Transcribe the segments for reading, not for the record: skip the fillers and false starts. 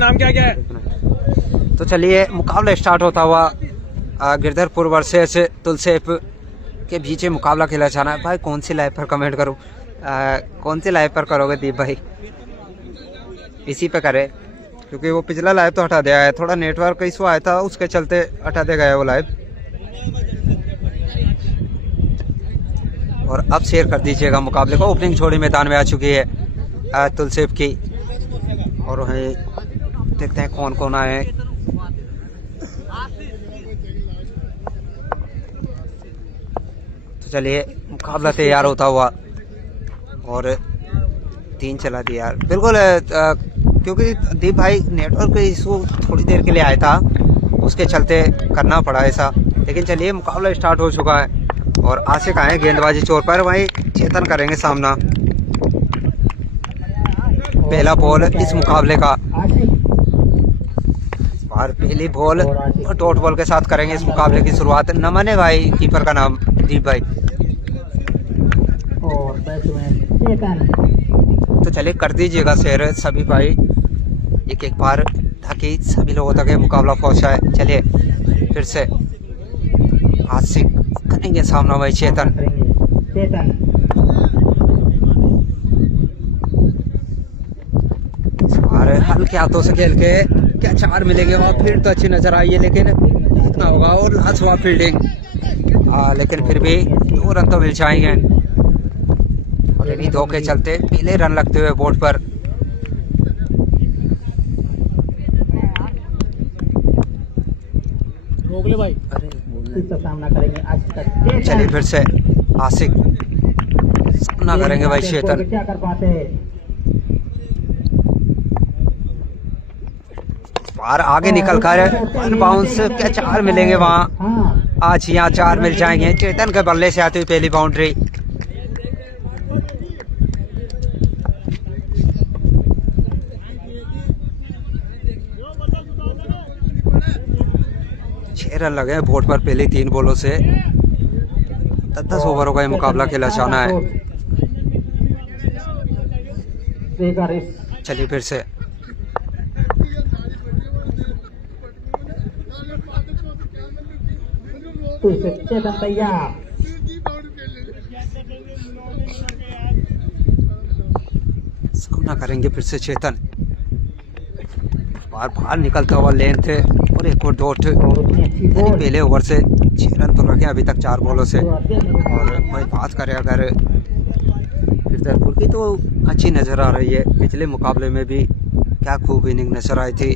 नाम क्या क्या है? तो चलिए मुकाबला स्टार्ट होता हुआ गिरधरपुर वर्सेस तुलसेप के बीच मुकाबला खेला जाना है। भाई कौन सी लाइव पर कमेंट करूं, कौन सी लाइव पर करोगे दीप भाई? इसी पे करे क्योंकि वो पिछला लाइव तो हटा दिया है, थोड़ा नेटवर्क इशू आया था उसके चलते हटा दिया गया वो लाइव। और अब शेयर कर दीजिएगा मुकाबले को। ओपनिंग छोड़ी मैदान में आ चुकी है तुलसेप की, और वहीं देखते हैं कौन कौन आए। तो चलिए मुकाबला तैयार होता हुआ, और 3 चला दिया यार बिल्कुल, क्योंकि दीप भाई नेटवर्क इशू थोड़ी देर के लिए आया था उसके चलते करना पड़ा ऐसा। लेकिन चलिए मुकाबला स्टार्ट हो चुका है, और आशिक आए गेंदबाजी चोर पर, वहीं चेतन करेंगे सामना। पहला बॉल इस मुकाबले का, और पहली बॉल डॉट बॉल के साथ करेंगे इस मुकाबले की शुरुआत। नमन है भाई कीपर का नाम दीप भाई। तो चलिए कर दीजिएगा शेयर सभी भाई, एक बार ताकि सभी लोगों तक ये मुकाबला पहुंचा है। चलिए फिर से आशिक करेंगे सामना भाई चेतन। और हल्के हाथों से खेल के क्या 4 मिलेंगे वहाँ, फील्ड तो अच्छी नजर आई है लेकिन इतना होगा, और लाजवाब फील्डिंग, लेकिन फिर भी 2 रन तो मिल जाएंगे। और ये भी 2 के चलते पहले रन लगते हुए बोर्ड पर। भाई सामना करेंगे। चलिए फिर से आशिक सामना करेंगे भाई चेतन। क्या कर पाते हैं? बाहर आगे निकल कर वन बाउंस क्या 4 मिलेंगे वहाँ, आज यहाँ 4 मिल जाएंगे चेतन के बल्ले से आती हुई पहली बाउंड्री। रन लगे हैं बोर्ड पर पहले 3 बॉलों से। 10 ओवरों का ये मुकाबला खेला जाना है। चलिए फिर से तैयार, सामना करेंगे फिर से चेतन। बाहर निकलता हुआ लेंथ और एक और डॉट। पहले ओवर से 6 रन तो रखे अभी तक 4 बॉलों से। और मैं बात करें अगर गिरधरपुर की तो अच्छी नज़र आ रही है, पिछले मुकाबले में भी क्या खूब इनिंग नजर आई थी।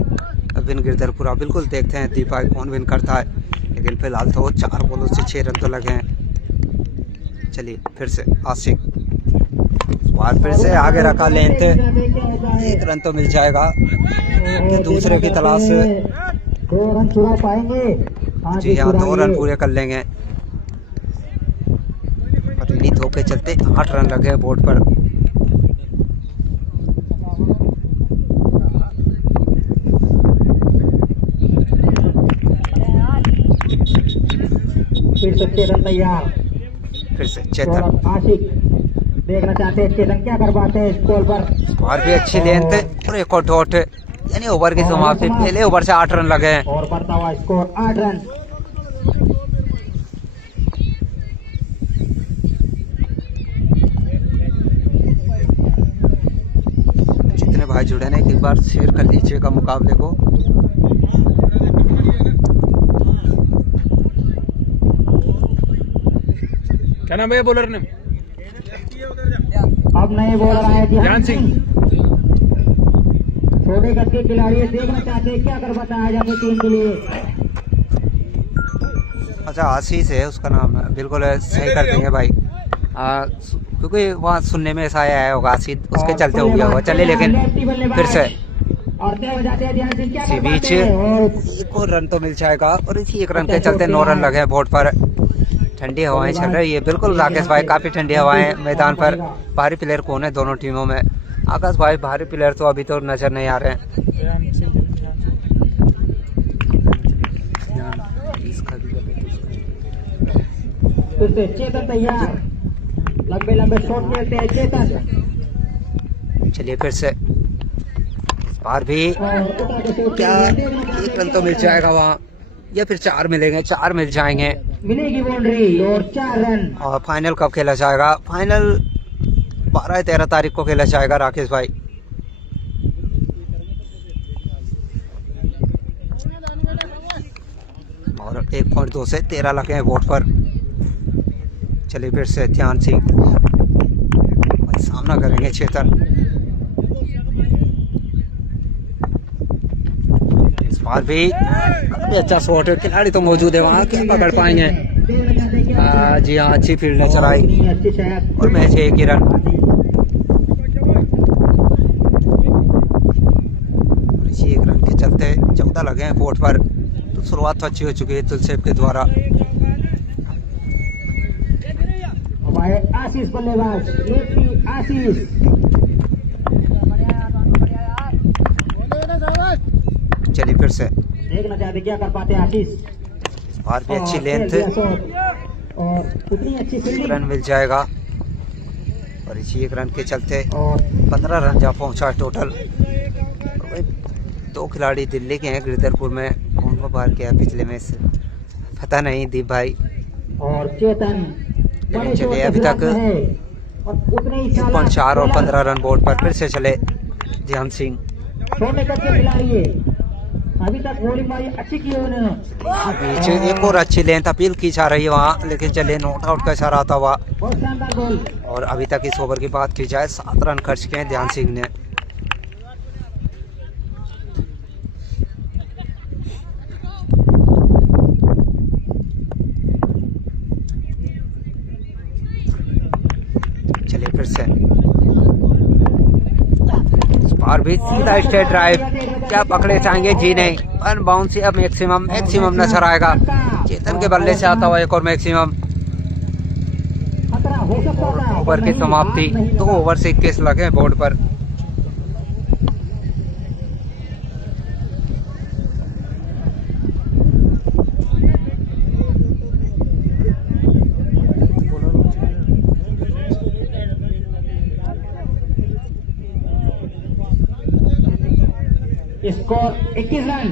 विन गिरधरपुरा बिल्कुल देखते हैं दीपा कौन विन करता है, लेकिन फिलहाल तो 4 बॉलों से 6 रन तो लगे हैं। चलिए फिर से आशिक, बार फिर से आगे रखा लेंथ, 1 रन तो मिल जाएगा। दूसरे की तलाश, 2 रन चुरा पाएंगे। जी हाँ 2 रन पूरे कर लेंगे। और इन्हीं 2 के चलते 8 रन लगे बोर्ड पर। फिर से चेतन तैयार, फिर से चेतन। आशिक देखना चाहते हैं चेतन क्या कर पाते हैं इस बॉल पर। और भी अच्छी लेंथ और एक और डॉट, यानी ओवर की समाप्ति। पहले ओवर से 8 रन लगे हैं। और बढ़ता हुआ स्कोर 8 रन। जितने भाई जुड़े हैं एक बार शेयर कर लीजिएगा मुकाबले को। क्या नाम है बॉलर ने? अब नए बॉलर आए ध्यान सिंह। छोटे गज के खिलाड़ी देखना चाहते हैं क्या कर बताया जाए टीम के लिए। अच्छा आशीष है उसका नाम है, बिल्कुल सही कर देंगे भाई, क्योंकि वहाँ सुनने में ऐसा आया होगा आशीष, उसके चलते हो गया होगा। चलिए लेकिन फिर से इसी बीच 1 और रन तो मिल जाएगा, और इसी 1 रन के चलते 9 रन लगे हैं बोर्ड पर। ठंडी हवाएं चल रही है बिल्कुल राकेश भाई, काफी ठंडी हवाएं मैदान पर। बाहरी प्लेयर कौन है दोनों टीमों में? आकाश भाई बाहरी प्लेयर तो अभी तो नजर नहीं आ रहे हैं। चेतन तैयार, लंबे लंबे शॉट खेलते हैं चेतन। चलिए फिर से बार भी क्या 1 रन तो मिल जाएगा वहाँ, या फिर 4 मिलेंगे, 4 मिल जाएंगे। मिलेगी बाउंड्री और 4 रन। और फाइनल कब खेला जाएगा? फाइनल 12-13 तारीख को खेला जाएगा राकेश भाई। और 1.2 से 13 लगे हैं वोट पर। चलिए फिर से ध्यान सिंह भाई सामना करेंगे चेतन। इस बार भी काफी अच्छा शॉट है, खिलाड़ी तो मौजूद है वहाँ, क्या पकड़ पाएंगे? जी हाँ, अच्छी फील्ड ने चलाई और मैच 1 ही रन। इसी 1 रन के चलते 14 लगे हैं बोर्ड पर, तो शुरुआत तो अच्छी हो चुकी है तुलसेब के द्वारा। हमारे आशीष बल्लेबाज, आशीष चलिए फिर से देखना चाहते क्या कर पाते आशीष। बार भी अच्छी लेंथ और उतनी अच्छी 1 रन मिल जाएगा। और इसी 1 रन के चलते 15 रन जा पहुंचा टोटल। और भाई 2 खिलाड़ी दिल्ली के हैं गिरधरपुर में, कौन को बाहर किया पिछले मैच से पता नहीं दीप भाई। और चेतन लेकिन चलिए अभी तक 1.4 और 15 रन बोर्ड पर। फिर से चले ध्यान सिंह, छोटे कद के खिलाड़ी है, अभी तक बॉलिंग बारी अच्छी की है उन्होंने। बीच एक और अच्छी लेंथ अपील की जा रही है वहाँ, लेकिन चलिए नॉट आउट का इशारा आता हुआ। और शानदार बॉल। और अभी तक इस ओवर की बात की जाए 7 रन खर्च किए हैं ध्यान सिंह ने। चलिए फिर से इस बार भी सीधा स्ट्रेट ड्राइव, क्या पकड़े जाएंगे? जी नहीं, वन बाउंस या मैक्सिमम नजर आएगा। चेतन के बल्ले से आता हुआ एक और मैक्सिमम। ओवर की समाप्ति, 2 ओवर से 21 लगे बोर्ड पर। Score 21 run.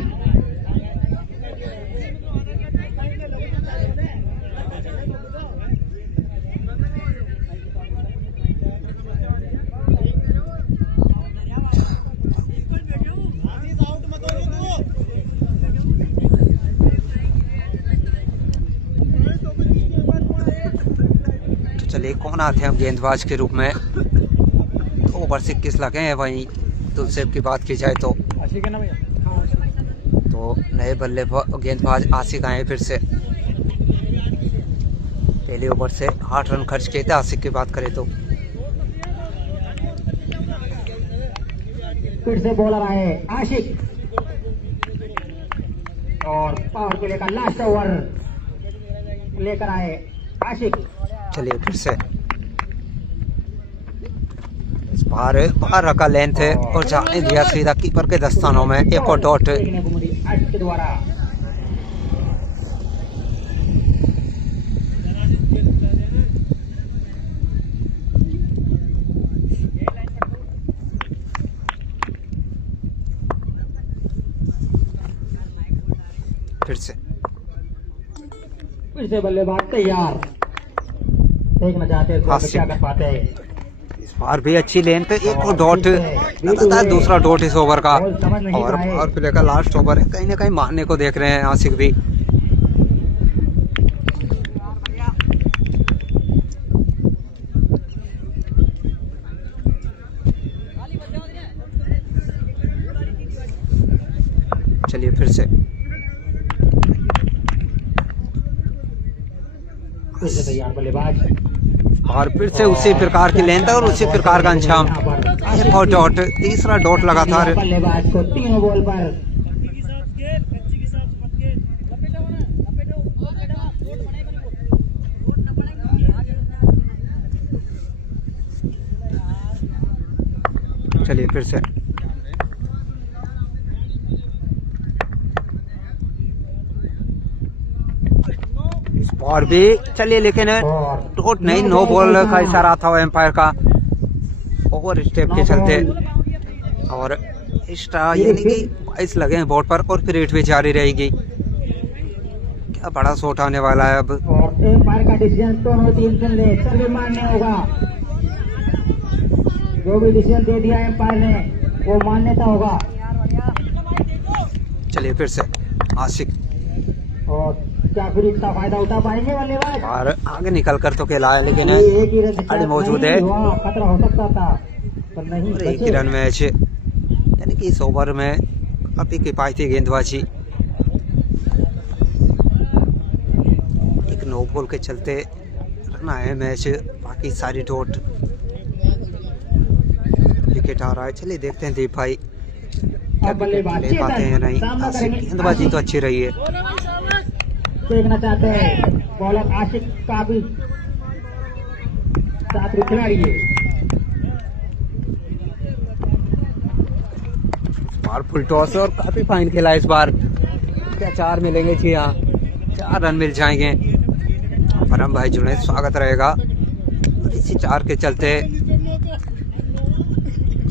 तो चलिए कौन आते हैं हम गेंदबाज के रूप में? 2 ओवर से 21 लगे हैं। वहीं तुलसेब की बात की जाए तो नए बल्ले गेंदबाज आशिक आए फिर से। पहले ओवर से 8 रन खर्च किए थे आशिक की बात करें तो। फिर से बॉलर आए आशिक, और पावर प्ले का लास्ट ओवर लेकर आए आशिक। चलिए फिर से इस बार बाहर रखा लेंथ है और जाने दिया सीधा कीपर के दस्तानों में। एक और डॉट के द्वारा। फिर से बल्लेबाज तैयार, देखना चाहते हैं क्या कर पाते हैं। इस बार भी अच्छी लेंथ, एक और डॉट लगातार, दूसरा डॉट इस ओवर का। और पावर प्ले का लास्ट ओवर है, कहीं ना कहीं मारने को देख रहे हैं आशिक भी। चलिए फिर से तैयार बल्लेबाज, और फिर से उसी प्रकार की लेंथ और उसी प्रकार का अंजाम। एक और डॉट, तीसरा डॉट लगातार। बल्लेबाज को 3 बॉल पर। चलिए फिर से और भी चलिए, लेकिन डॉट नहीं, नो बॉल का इशारा था एम्पायर का ओवर स्टेप के चलते। और एक्स्ट्रा यानी कि 22 लगे हैं बोर्ड पर और फिर 8 भी जारी रहेगी। क्या बड़ा शॉट आने वाला है अब। और एम्पायर का डिसीजन दोनों टीम सुन ले, सर्वे मानने होगा। जो भी डिसीजन दे दिया एम्पायर ने वो मान्यता होगा। चलिए फिर से आशिक, और क्या फिर इसका फायदा उठा पाएंगे बल्लेबाज? और आगे निकल कर तो खेला है, लेकिन एक ही रन अड़ी मौजूद है। खतरा हो सकता था पर नहीं और एक बचे। ही रन मैच, यानी कि इस ओवर में काफी किफायती गेंदबाजी। एक नो बॉल के चलते रन आए मैच, बाकी सारी डॉट विकेट आ रहा है। चलिए देखते हैं दीप भाई क्या विकेट ले पाते हैं या नहीं। आशिक गेंदबाजी तो अच्छी रही है। देखना चाहते हैं बॉलर आशिक का भी साथी खिलाड़ी है। बार फुल टॉस और काफी फाइन खेला इस बार। क्या 4 मिलेंगे? जी हाँ, 4 रन मिल जाएंगे। परम भाई जुड़े, स्वागत रहेगा। और इसी 4 के चलते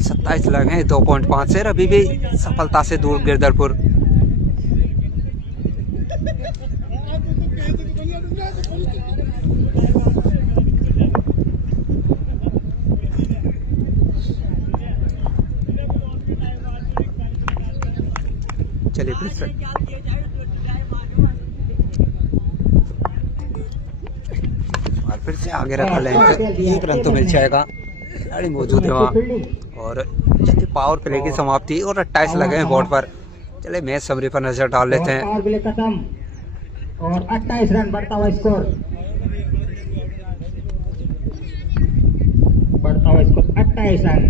27 लगे 2.5 से, अभी भी सफलता से दूर गिरधरपुर। चलिए फिर से और फिर से आगे रखा लेंथ, 1 रन तो मिल जाएगा। खिलाड़ी मौजूद है वहाँ। और जितनी पावर प्ले की समाप्ति और 28 लगे हैं बोर्ड पर। चले मैच समरी पर नजर डाल लेते हैं। पावर प्ले खत्म और 28 रन बढ़ता हुआ स्कोर, बढ़ता हुआ स्कोर 28 रन।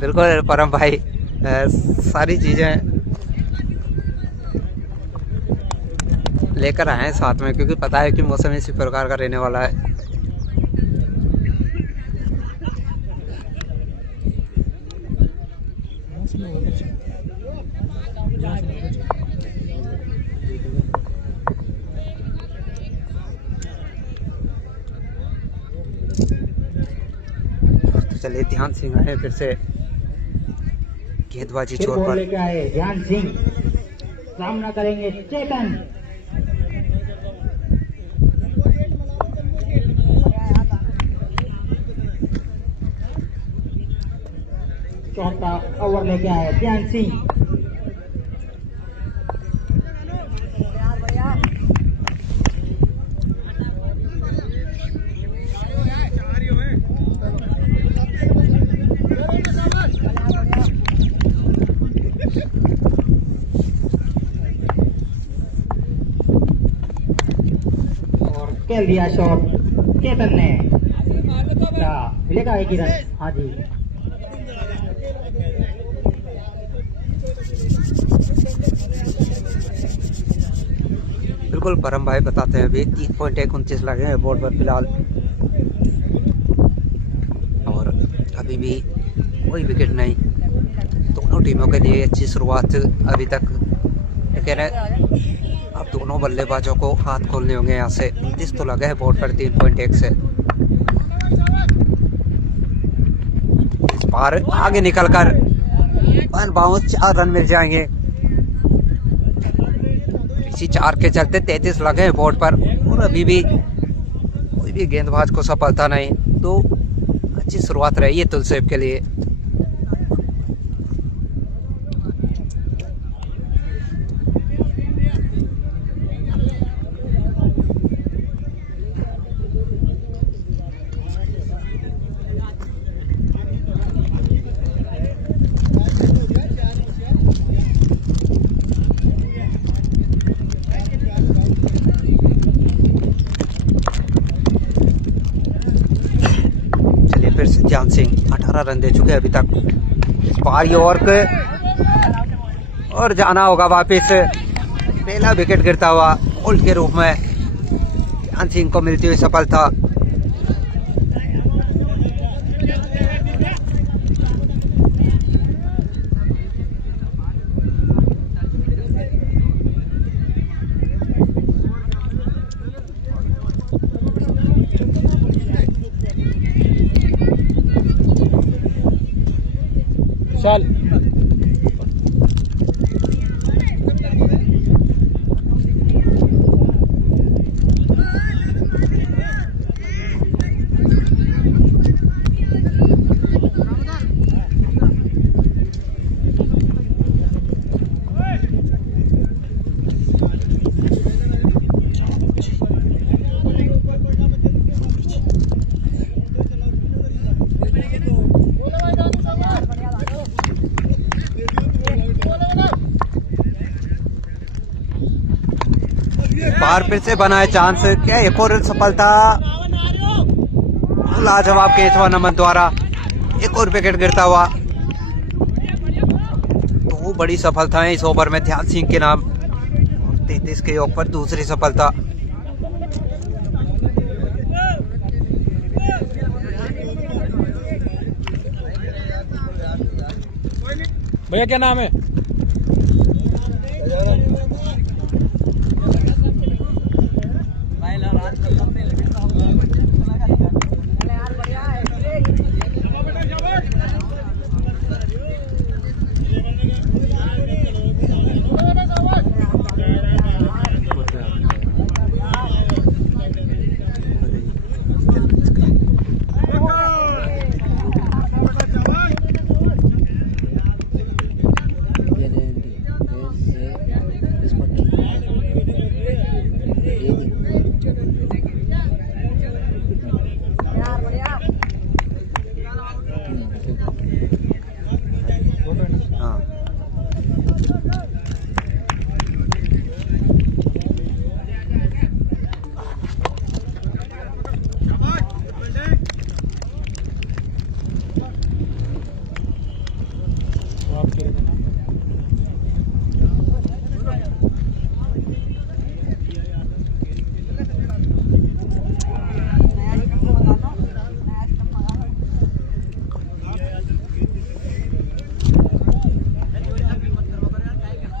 बिल्कुल परम भाई, सारी चीजें लेकर आए हैं साथ में, क्योंकि पता है कि मौसम इसी प्रकार का रहने वाला है। तो चलिए ध्यान सिंह आए फिर से गेंदबाजी फिर छोर बॉल पर। लेके आए ध्यान सिंह, सामना करेंगे चेतन। चौथा ओवर लेके आए ध्यान सिंह। और खेल दिया शॉट चेतन ने। क्या मिलेगा? एक ही रन। हाँ जी, बिल्कुल परम भाई बताते हैं अभी 3.29 लगे हैं बोर्ड पर फिलहाल। और अभी भी कोई विकेट नहीं। दोनों टीमों के लिए अच्छी शुरुआत अभी तक, लेकिन अब दोनों बल्लेबाजों को हाथ खोलने होंगे। यहाँ से 29 तो लगे हैं बोर्ड पर 3.1 से। इस बार आगे निकलकर 1 बाउंस 4 रन मिल जाएंगे। इसी 4 के चलते 33 लगे हैं बोर्ड पर और अभी भी कोई भी गेंदबाज को सफलता नहीं। तो अच्छी शुरुआत रही है तुलसेब के लिए। फिर से ध्यान सिंह 18 रन दे चुके हैं अभी तक। इस बार ये और जाना होगा वापिस। पहला विकेट गिरता हुआ होल्ड के रूप में ध्यान सिंह को मिलती हुई सफलता। चल बार फिर से बना है चांस। क्या एक और सफलता, लाजवाब केशवा नमन द्वारा एक और विकेट गिरता हुआ। तो बड़ी सफलताएं इस ओवर में ध्यान सिंह के नाम। 33 के ऊपर दूसरी सफलता। भैया क्या नाम है?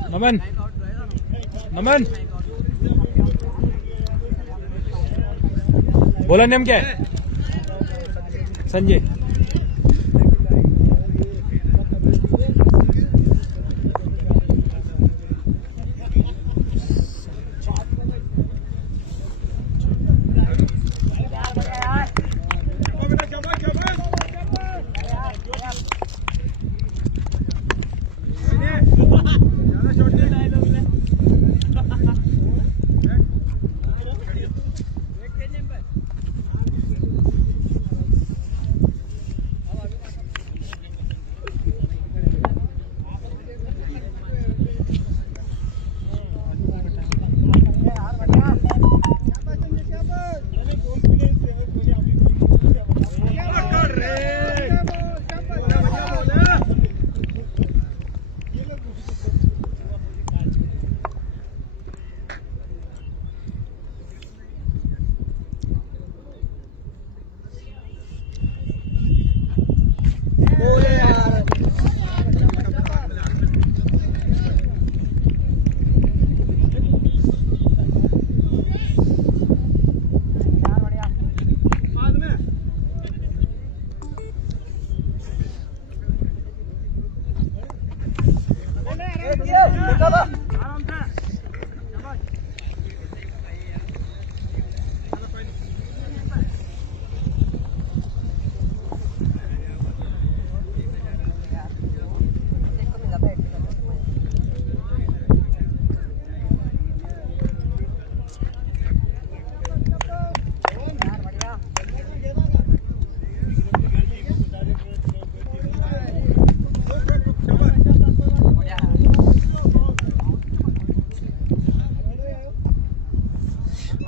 नमन, नमन, बोला नेम क्या है? संजय।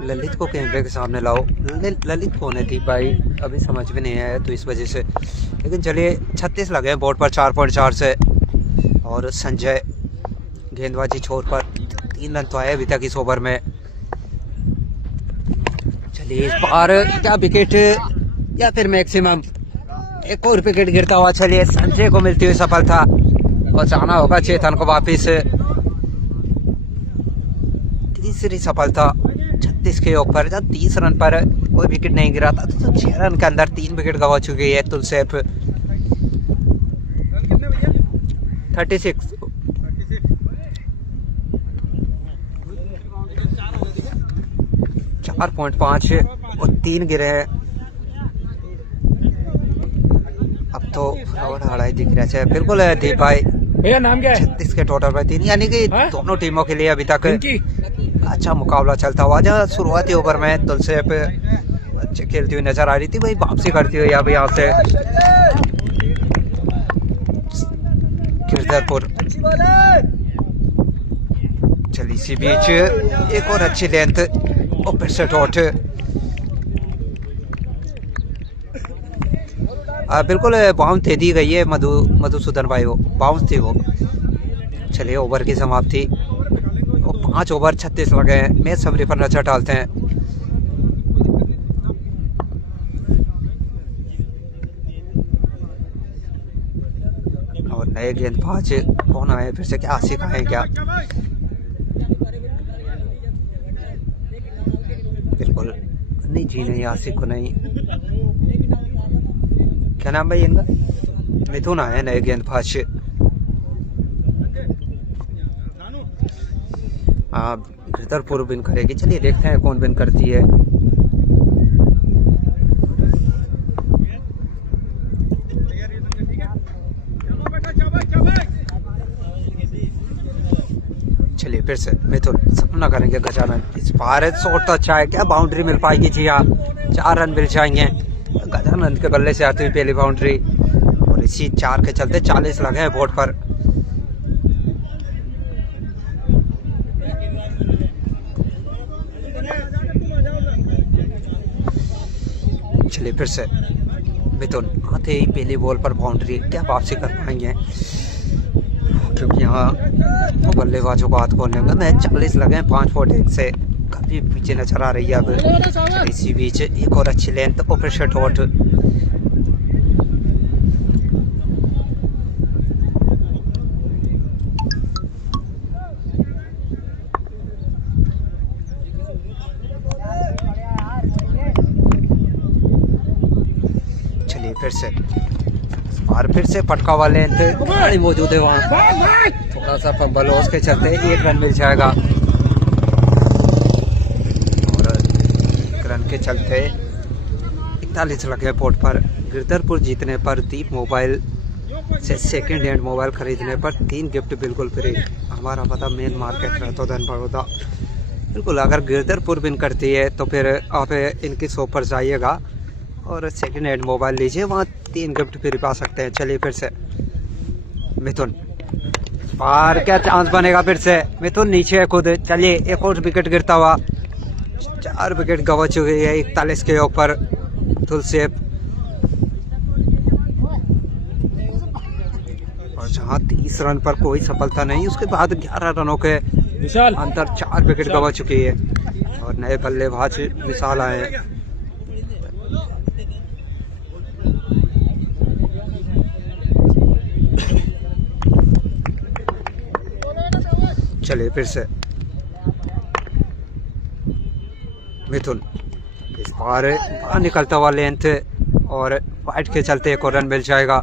ललित को कैमरे के सामने लाओ। ललित कौन है दीप भाई, अभी समझ में नहीं आया तो इस वजह से। लेकिन चलिए 36 लगे हैं बोर्ड पर 4.4 से। और संजय गेंदबाजी छोर पर 3 रन तो आए अभी तक इस ओवर में। चलिए इस बार क्या विकेट या फिर मैक्सिमम एक और विकेट गिरता हुआ। चलिए संजय को मिलती हुई सफलता और जाना होगा चेतन को वापिस। तीसरी सफलता 36 के ऊपर। जब 30 रन पर कोई विकेट नहीं गिरा था तो 6 रन के अंदर 3 विकेट गवा चुकी है तुलसेफ। 36 4.5 और 3 गिरे हैं। अब तो हड़ाई दिख रहा है बिल्कुल है दीप भाई। भैया नाम क्या है? 36 के टोटल पर 3, यानी कि दोनों टीमों के लिए अभी तक अच्छा मुकाबला चलता हुआ। जहाँ शुरुआती ओवर में तुलसेफ अच्छे खेलती हुई नजर आ रही थी, वही वापसी करती हुई अब यहाँ से गिरधरपुर। चलिए इसी बीच एक और अच्छी लेंथ और फिर से डॉट। बिल्कुल बाउंस दे दी गई है मधुसूदन भाई, वो बाउंस थी वो। चलिए ओवर की समाप्ति। 5 ओवर 36 लगे हैं। मैच समरी पर नजर डालते हैं। और नए गेंदबाज कौन आए फिर से, क्या सिखाएं क्या? बिल्कुल नहीं जी, नहीं आसिफ को नहीं। क्या नाम भाई इनका? मिथुन आए नए गेंदबाज। गिरधरपुर विन करेगी। चलिए देखते हैं कौन विन करती है। चलिए फिर से मिथुन सामना करेंगे गजानन। इस बार शॉट तो अच्छा है, क्या बाउंड्री मिल पाएगी? जी हाँ, 4 रन मिल जाएंगे गजानन के बल्ले से आती हुई पहली बाउंड्री। और इसी 4 के चलते 40 लगे हैं बोर्ड पर। चलिए फिर से मिथुन आते ही पहली बॉल पर बाउंड्री, क्या वापसी कर पाएंगे? क्योंकि यहाँ बल्लेबाजों को हाथ खोलने में मैच 40 लगे हैं 5-1 से, काफी पीछे नजर आ रही है अब। इसी बीच एक और अच्छी लेंथ और फिर शॉट आउट। चलिए फिर से और फिर से पटका वाले गाड़ी मौजूद है वहाँ। थोड़ा सा फंबल हो, उसके चलते 1 रन मिल जाएगा। और 1 रन के चलते 41 लगे बोर्ड पर। गिरधरपुर जीतने पर दीप मोबाइल से सेकंड हैंड मोबाइल खरीदने पर 3 गिफ्ट बिल्कुल फ्री। हमारा पता मेन मार्केट रतौधन बड़ौदा। बिल्कुल अगर गिरधरपुर विन करती है तो फिर आप इनकी शॉप पर जाइएगा और सेकंड हैंड मोबाइल लीजिए, वहाँ 3 गिफ्ट फ्री पा सकते हैं। चलिए फिर से मिथुन पार, क्या चांस बनेगा? फिर से मिथुन नीचे है खुद। चलिए एक और विकेट गिरता हुआ। 4 विकेट गवा चुकी है 41 के ऊपर तुलसेप। और जहाँ 30 रन पर कोई सफलता नहीं, उसके बाद 11 रनों के अंतर 4 विकेट गवा चुकी है। और नए बल्लेबाज विशाल आए हैं। चलिए फिर से मिथुन इस बार बाहर निकलता हुआ लेंथ और वाइड के चलते 1 और रन मिल जाएगा।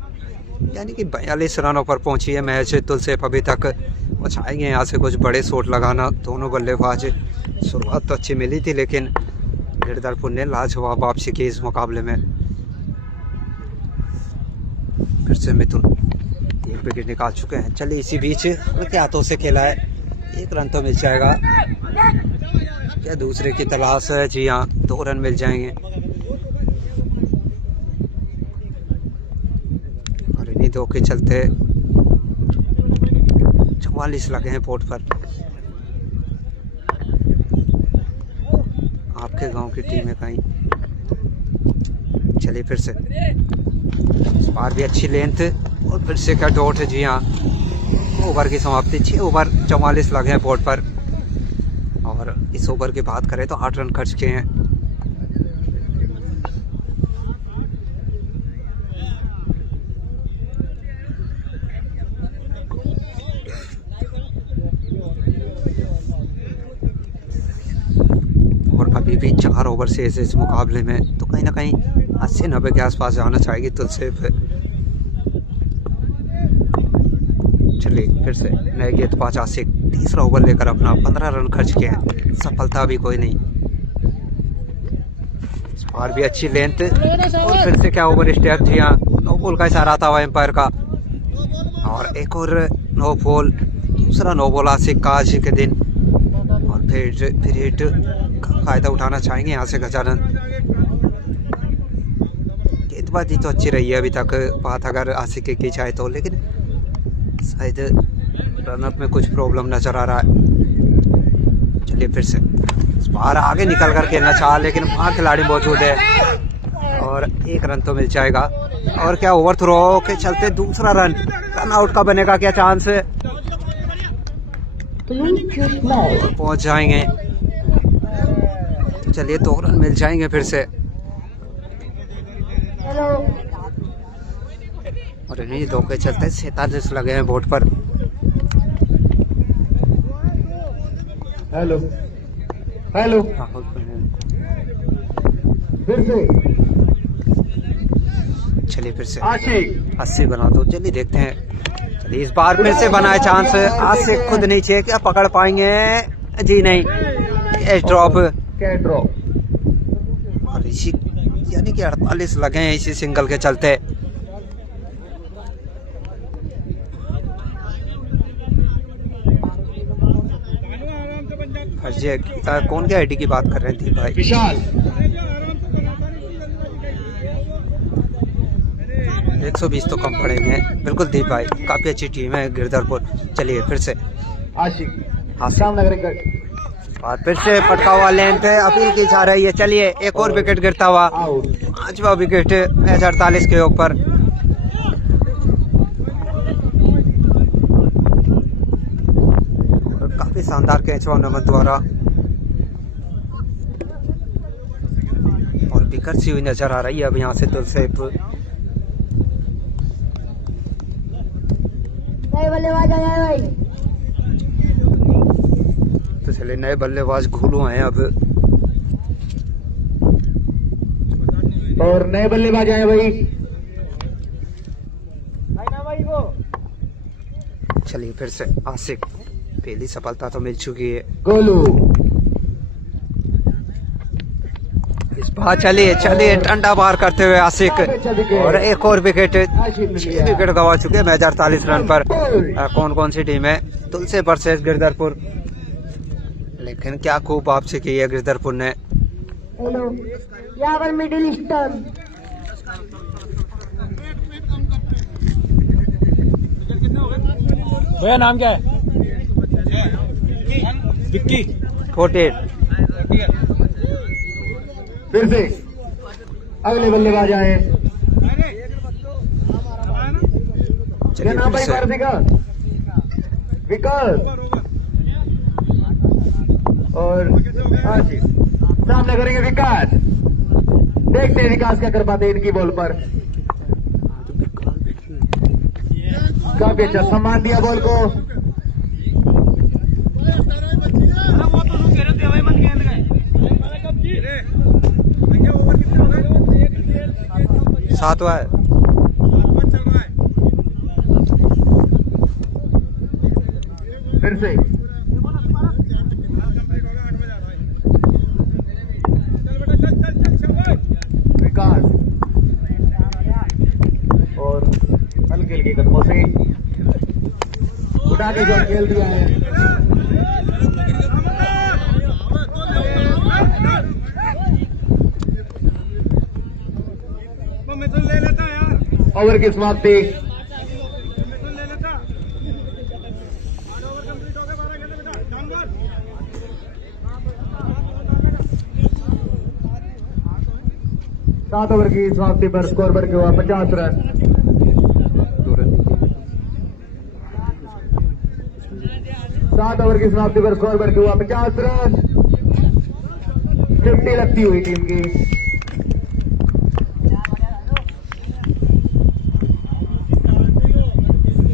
यानी कि 42 रनों पर पहुंची है मैच तुलसेप अभी तक। वो चाहेंगे यहाँ से कुछ बड़े शॉट लगाना दोनों बल्लेबाज। शुरुआत तो अच्छी मिली थी लेकिन गिरधरपुर ने लाजवाब वापसी की इस मुकाबले में। फिर से मिथुन 1 विकेट निकाल चुके हैं। चलिए इसी बीच उनके हाथों से खेला है, 1 रन तो मिल जाएगा। क्या दूसरे की तलाश है? जी हाँ, 2 रन मिल जाएंगे। और इन्हीं 2 के चलते 44 लगे हैं बोर्ड पर। आपके गांव की टीम है कहीं। चलिए फिर से इस बार भी अच्छी लेंथ और फिर से क्या डॉट है? जी हाँ, ओवर की समाप्ति। 6 ओवर 44 लगे हैं बोर्ड पर। और इस ओवर की बात करें तो 8 रन खर्च किए हैं। और अभी भी 4 ओवर से इस मुकाबले में, तो कहीं ना कहीं 80-90 के आसपास जाना चाहेगी तुलसेप। चलिए फिर से नए गेंदबाज आसिफ तीसरा ओवर लेकर अपना 15 रन खर्च किए हैं। सफलता भी कोई नहीं। इस बार भी अच्छी लेंथ और फिर से क्या ओवर स्टेप। जी हाँ, नो बॉल का इशारा था एम्पायर का। और एक और नो बॉल, दूसरा नो बॉल आसिफ का आज के दिन। और फिर हिट का फायदा उठाना चाहेंगे यहाँ से गजानन। गेंदबाजी तो अच्छी रही है अभी तक, बात अगर आसिफ की जाए तो, लेकिन शायद रनअप में कुछ प्रॉब्लम नजर आ रहा है। चलिए फिर से बाहर आगे निकल कर खेलना चाहा, लेकिन वहाँ खिलाड़ी मौजूद है और 1 रन तो मिल जाएगा। और क्या ओवर थ्रो के चलते दूसरा रन आउट का बनेगा क्या चांस है? पहुंच जाएंगे, चलिए 2 रन मिल जाएंगे फिर से। और इन्हीं 2 के चलते 47 लगे हैं बोर्ड पर। हेलो हेलो फिर से चलिए फिर से आशिक 80 बना दो। चलिए देखते हैं, चलिए इस बार फिर से बनाए चांस। आज से खुद नीचे क्या पकड़ पाएंगे? जी नहीं, कैच ड्रॉप। कैच ड्रॉप और इसी यानी कि 48 लगे हैं इसी सिंगल के चलते। फर्जी कौन के आईडी की बात कर रहे थे भाई? विशाल 120 तो कम पड़ेंगे। बिल्कुल दीप भाई, काफी अच्छी टीम है गिरधरपुर। चलिए फिर से आशिक हाँ रामनगर विकेट और फिर से पटका हुआ लेंथ है, अपील की जा रही है। चलिए एक और विकेट गिरता हुआ, आउट 5वां विकेट मैच 48 के ऊपर। काफी शानदार कैच हुआ नमन द्वारा और बिखर सी हुई नजर आ रही है अब यहाँ से तुलसेप। बल्लेबाज आ जाए भाई। तो चले नए बल्लेबाज घोलू हैं अब। और नए बल्लेबाज आए भाई। चलिए फिर से आसिक, पहली सफलता तो मिल चुकी है। गोलू इस बार चलिए चलिए डंडा बार करते हुए आसिक और एक और विकेट। 6 विकेट गंवा चुके मैच 48 रन पर। कौन कौन सी टीम है? तुलसे वर्सेस गिरधरपुर। लेकिन क्या खूब वापसी की है गिरधरपुर ने। हेलो, यहाँ पर मिडिल ईस्टर्न। भैया नाम क्या है? विक्की 48। फिर से अगले बल्लेबाज आए। क्या नाम भाई? विकास विकास और आशिक सामने करेंगे विकास। देखते हैं विकास क्या कर पाते हैं इनकी बॉल पर। काफी अच्छा सम्मान दिया बॉल को। सातवां है। फिर से विकास और हल्के हल्के कदमों से उठा के जो खेल दिया है। ओवर की समाप्ति। सात ओवर की समाप्ति पर स्कोर बढ़ गया 50 रन। 7 ओवर की समाप्ति पर स्कोर बढ़ गया 50 रन। 50 लगती हुई टीम की।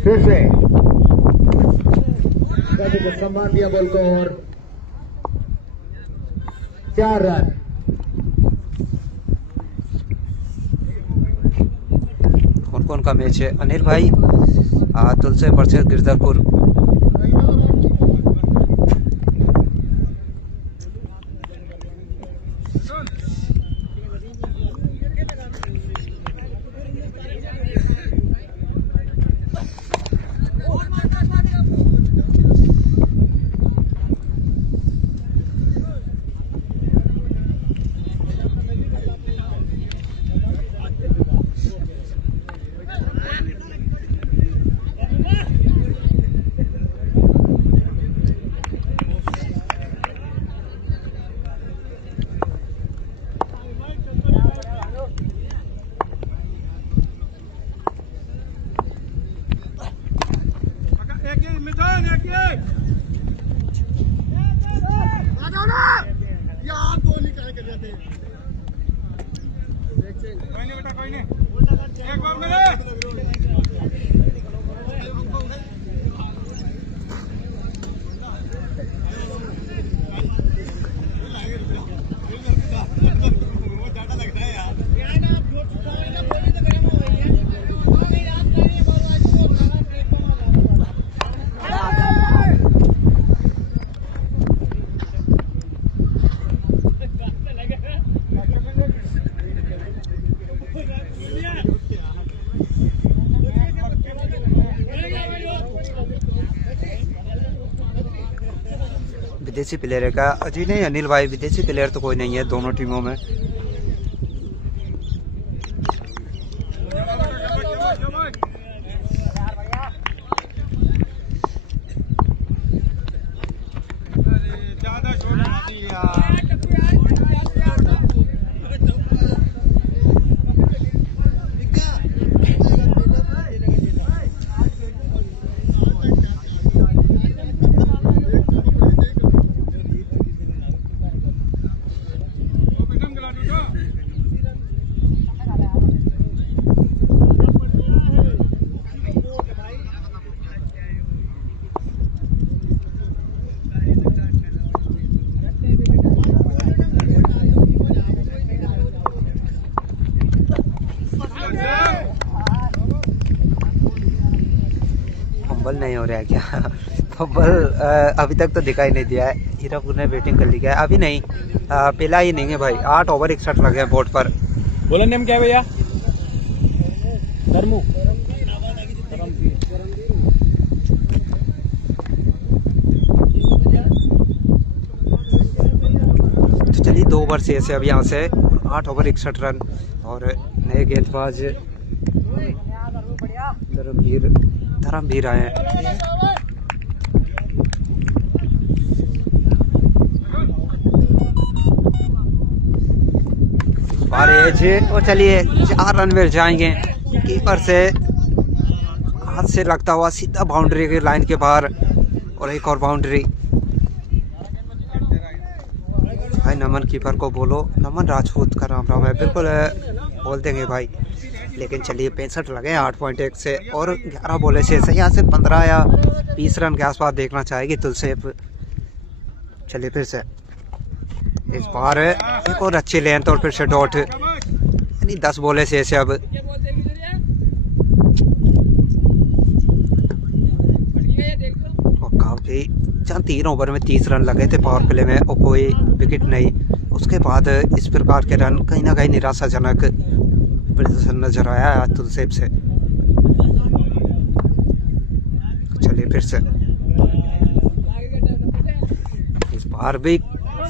फिर से सम्मान दिया बॉल को और 4 रन। कौन कौन का मैच है अनिल भाई? तुलसे वर्सेस गिरधरपुर। विदेशी प्लेयर है क्या? अजी नहीं अनिल भाई, विदेशी प्लेयर तो कोई नहीं है दोनों टीमों में। फंबल नहीं हो रहा है क्या? फंबल अभी तक तो दिखाई नहीं दिया है। हीरापुर ने बैटिंग कर ली है अभी नहीं, पहला ही नहीं है भाई। 8 ओवर 61 लगे हैं बोर्ड पर। बोलर नेम क्या है भैया? धर्मू। तो चलिए 2 ओवर से अब यहाँ से 8 ओवर 61 रन और नए गेंदबाज धर्मवीर आए हैं। और चलिए 4 रन मिल जाएंगे। कीपर से हाथ से लगता हुआ सीधा बाउंड्री के लाइन के बाहर और एक और बाउंड्री। भाई नमन कीपर को बोलो, नमन राजपूत का नाम है, बिल्कुल बोल देंगे भाई। लेकिन चलिए 65 लगे 8.1 से और 11 बोले से यहाँ से 15 या 20 रन के आसपास देखना चाहेगी तुलसेप। चलिए फिर से इस बार एक और अच्छी लेंथ और फिर से डॉट, यानी 10 बोले से ऐसे अब काफी 3 ओवर में 30 रन लगे थे पावर प्ले में और कोई विकेट नहीं। उसके बाद इस प्रकार के रन कहीं ना कहीं निराशाजनक प्रदर्शन नजर आया तुलसेप से। चलिए फिर से इस बार भी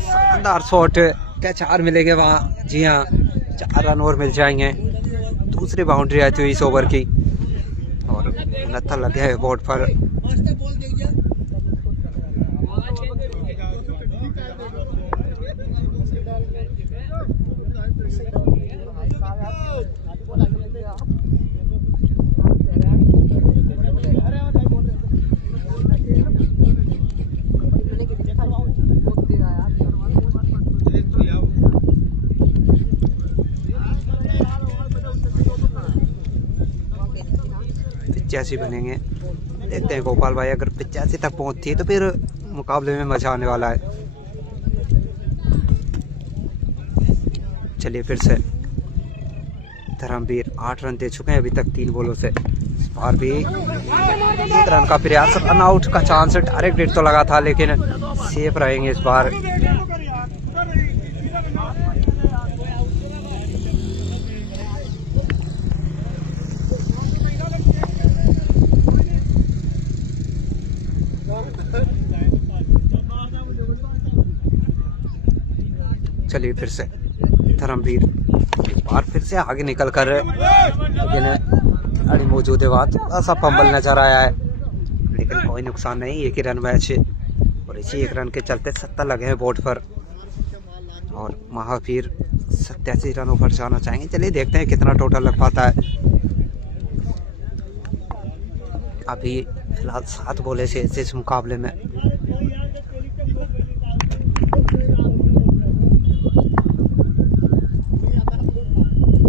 शानदार शॉट, क्या 4 मिलेंगे वहाँ? जी हाँ 4 रन और मिल जाएंगे। दूसरी बाउंड्री आई थी इस ओवर की और 69 लगे हैं बोर्ड पर। पिचासी बनेंगे, देखते हैं गोपाल भाई अगर 85 तक पहुंचती है तो फिर मुकाबले में मजा आने वाला है। चलिए फिर से धर्मवीर 8 रन दे चुके हैं अभी तक 3 बॉलों से। इस बार भी 1 रन का प्रयास, रन आउट का चांस, डायरेक्ट हिट तो लगा था लेकिन सेफ रहेंगे इस बार। चलिए फिर से धर्मवीर इस बार फिर से आगे निकल कर, लेकिन खिलाड़ी मौजूद है वहाँ, थोड़ा सा फंबल नजर आया है लेकिन कोई नुकसान नहीं। 1 ही रन मैच और इसी 1 रन के चलते 70 लगे हैं बोर्ड पर और महावीर 87 रनों पर जाना चाहेंगे। चलिए देखते हैं कितना टोटल लग पाता है। अभी फिलहाल 7 बॉलें से इस मुकाबले में।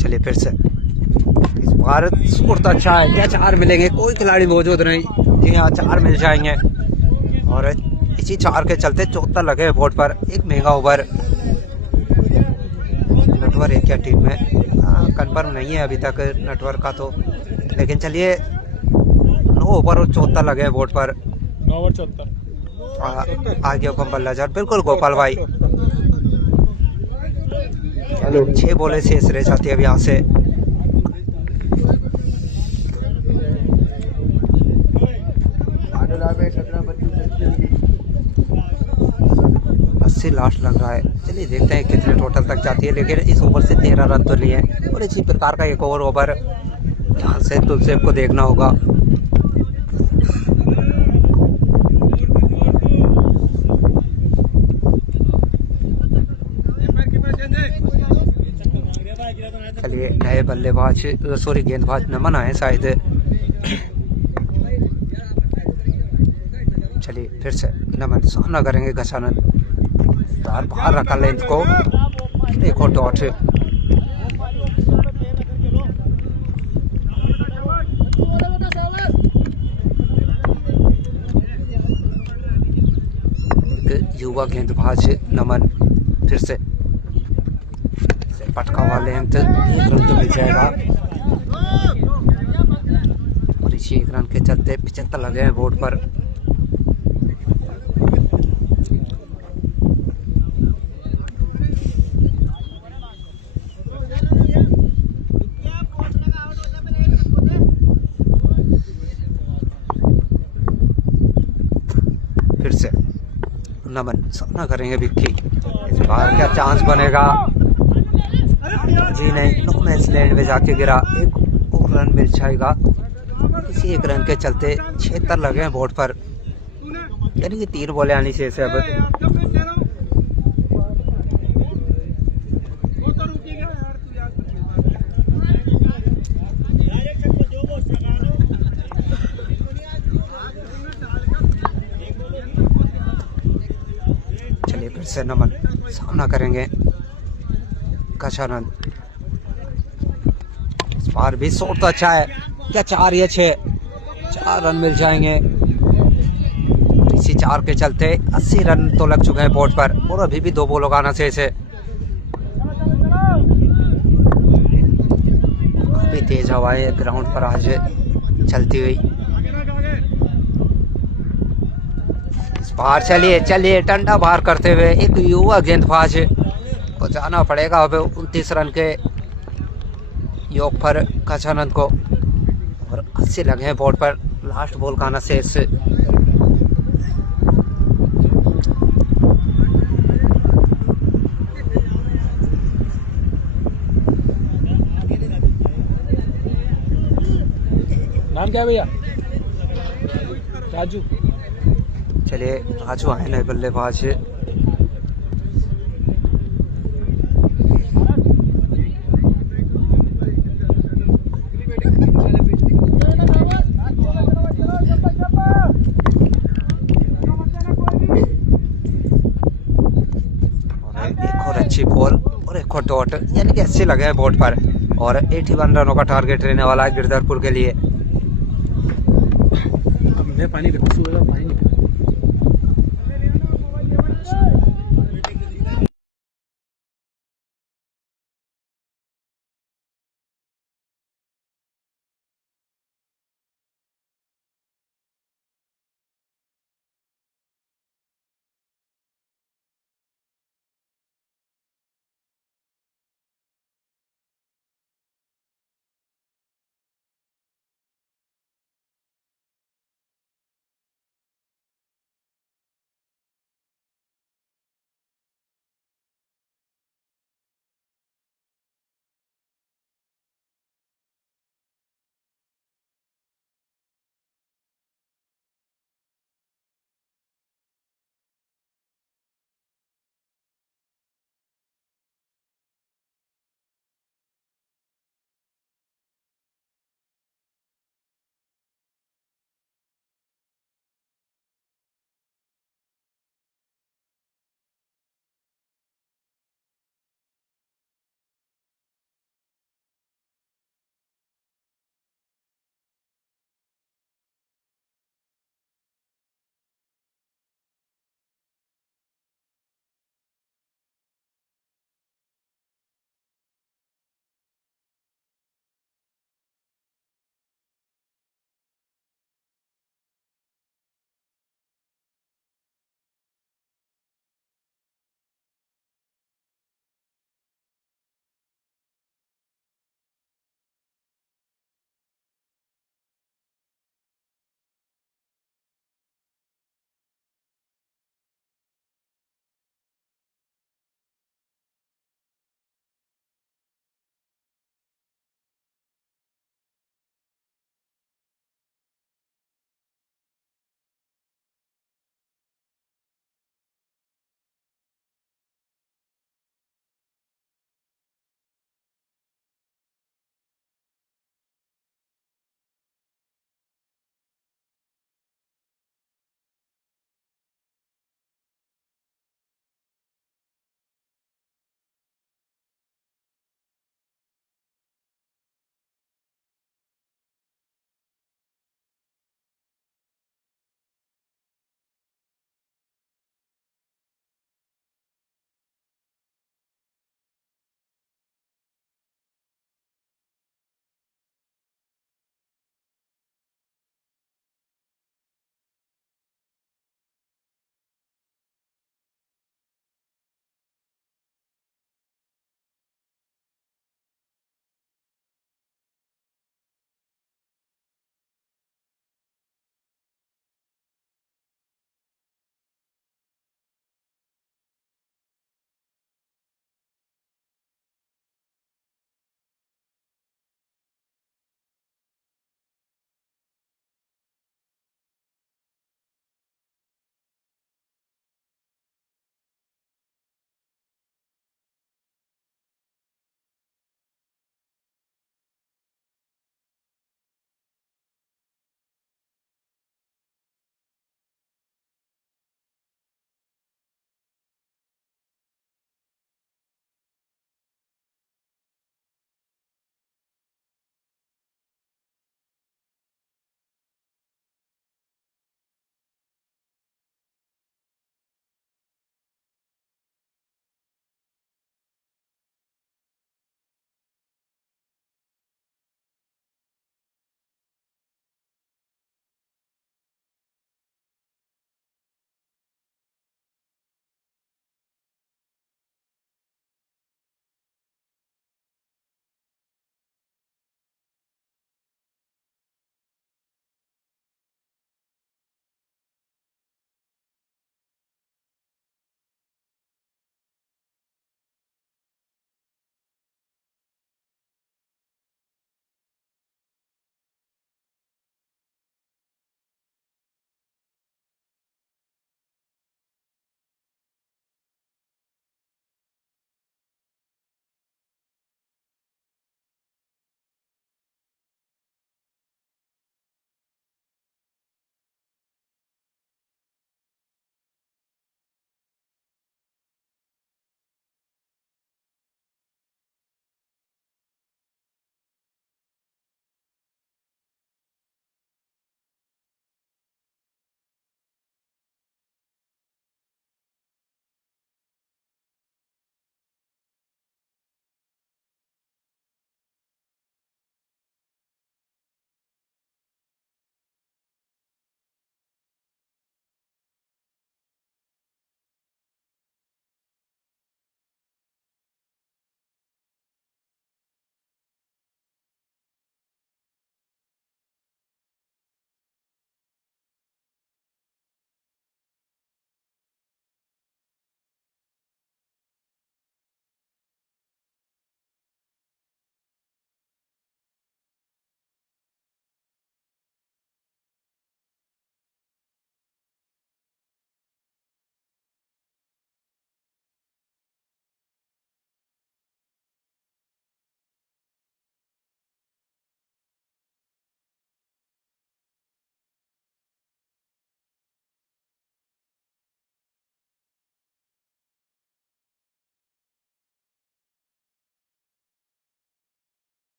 चलिए फिर से इस बार स्कोर अच्छा है, क्या 4 मिलेंगे, कोई खिलाड़ी मौजूद नहीं। जी हाँ, 4 मिल जाएंगे और इसी 4 के चलते 74 लगे बोर्ड पर। एक महंगा ओवर नटवर है क्या टीम में, कन्फर्म नहीं है अभी तक नटवर का तो, लेकिन चलिए 9 ओवर और 74 लगे बोर्ड पर। 9 ओवर 74। आ गया कंबल नजर, बिल्कुल गोपाल भाई। 6 बॉलें शेष रह जाती है अब यहाँ से। लास्ट लग रहा है, चलिए देखते हैं कितने टोटल तक जाती है, लेकिन इस ओवर से 13 रन तो लिए हैं और इसी प्रकार का एक और ओवर ध्यान से तुलसेब को देखना होगा। चलिए नए बल्लेबाज सॉरी गेंदबाज नमन आए शायद। चलिए फिर से नमन सामना करेंगे गजानन, बाहर रखा लेंथ को, एक और डॉट। युवा गेंदबाज नमन फिर से पटका हुआ लेंथ, 1 रन तो मिल जाएगा और इसी 1 रन के चलते 75 लगे हैं बोर्ड पर। फिर से नमन सामना करेंगे विक्की, इस बार क्या चांस बनेगा, जी नहीं, नो मैच लैंड में जाके गिरा। एक और रन मिल जाएगा, इसी 1 रन के चलते 76 लगे हैं बोर्ड पर, यानी कि 3 बॉलें आनी शेष है अब। चलिए फिर से नमन सामना करेंगे गजानन, इस बार भी शॉट तो अच्छा है, क्या 4 या 4 रन मिल जाएंगे। इसी 4 के चलते 80 रन तो लग चुके हैं बोर्ड पर और अभी भी 2 बॉलों का आना शेष है। काफी तेज हवाएं ग्राउंड पर आज चलती हुई। इस बार चलिए डंडा बाहर करते हुए एक युवा गेंदबाज को जाना पड़ेगा अब 29 रन के योग पर गजानन को और 80 लगे हैं बोर्ड पर। लास्ट बॉल का आना शेष। नाम क्या है भैया? राजू। चलिए राजू आए नए बल्लेबाज, अच्छी बॉल और एक और डॉट, यानी कि अच्छे लगे हैं बोर्ड पर और 81 रनों का टारगेट रहने वाला है गिरधरपुर के लिए। हमने पानी रखा, पानी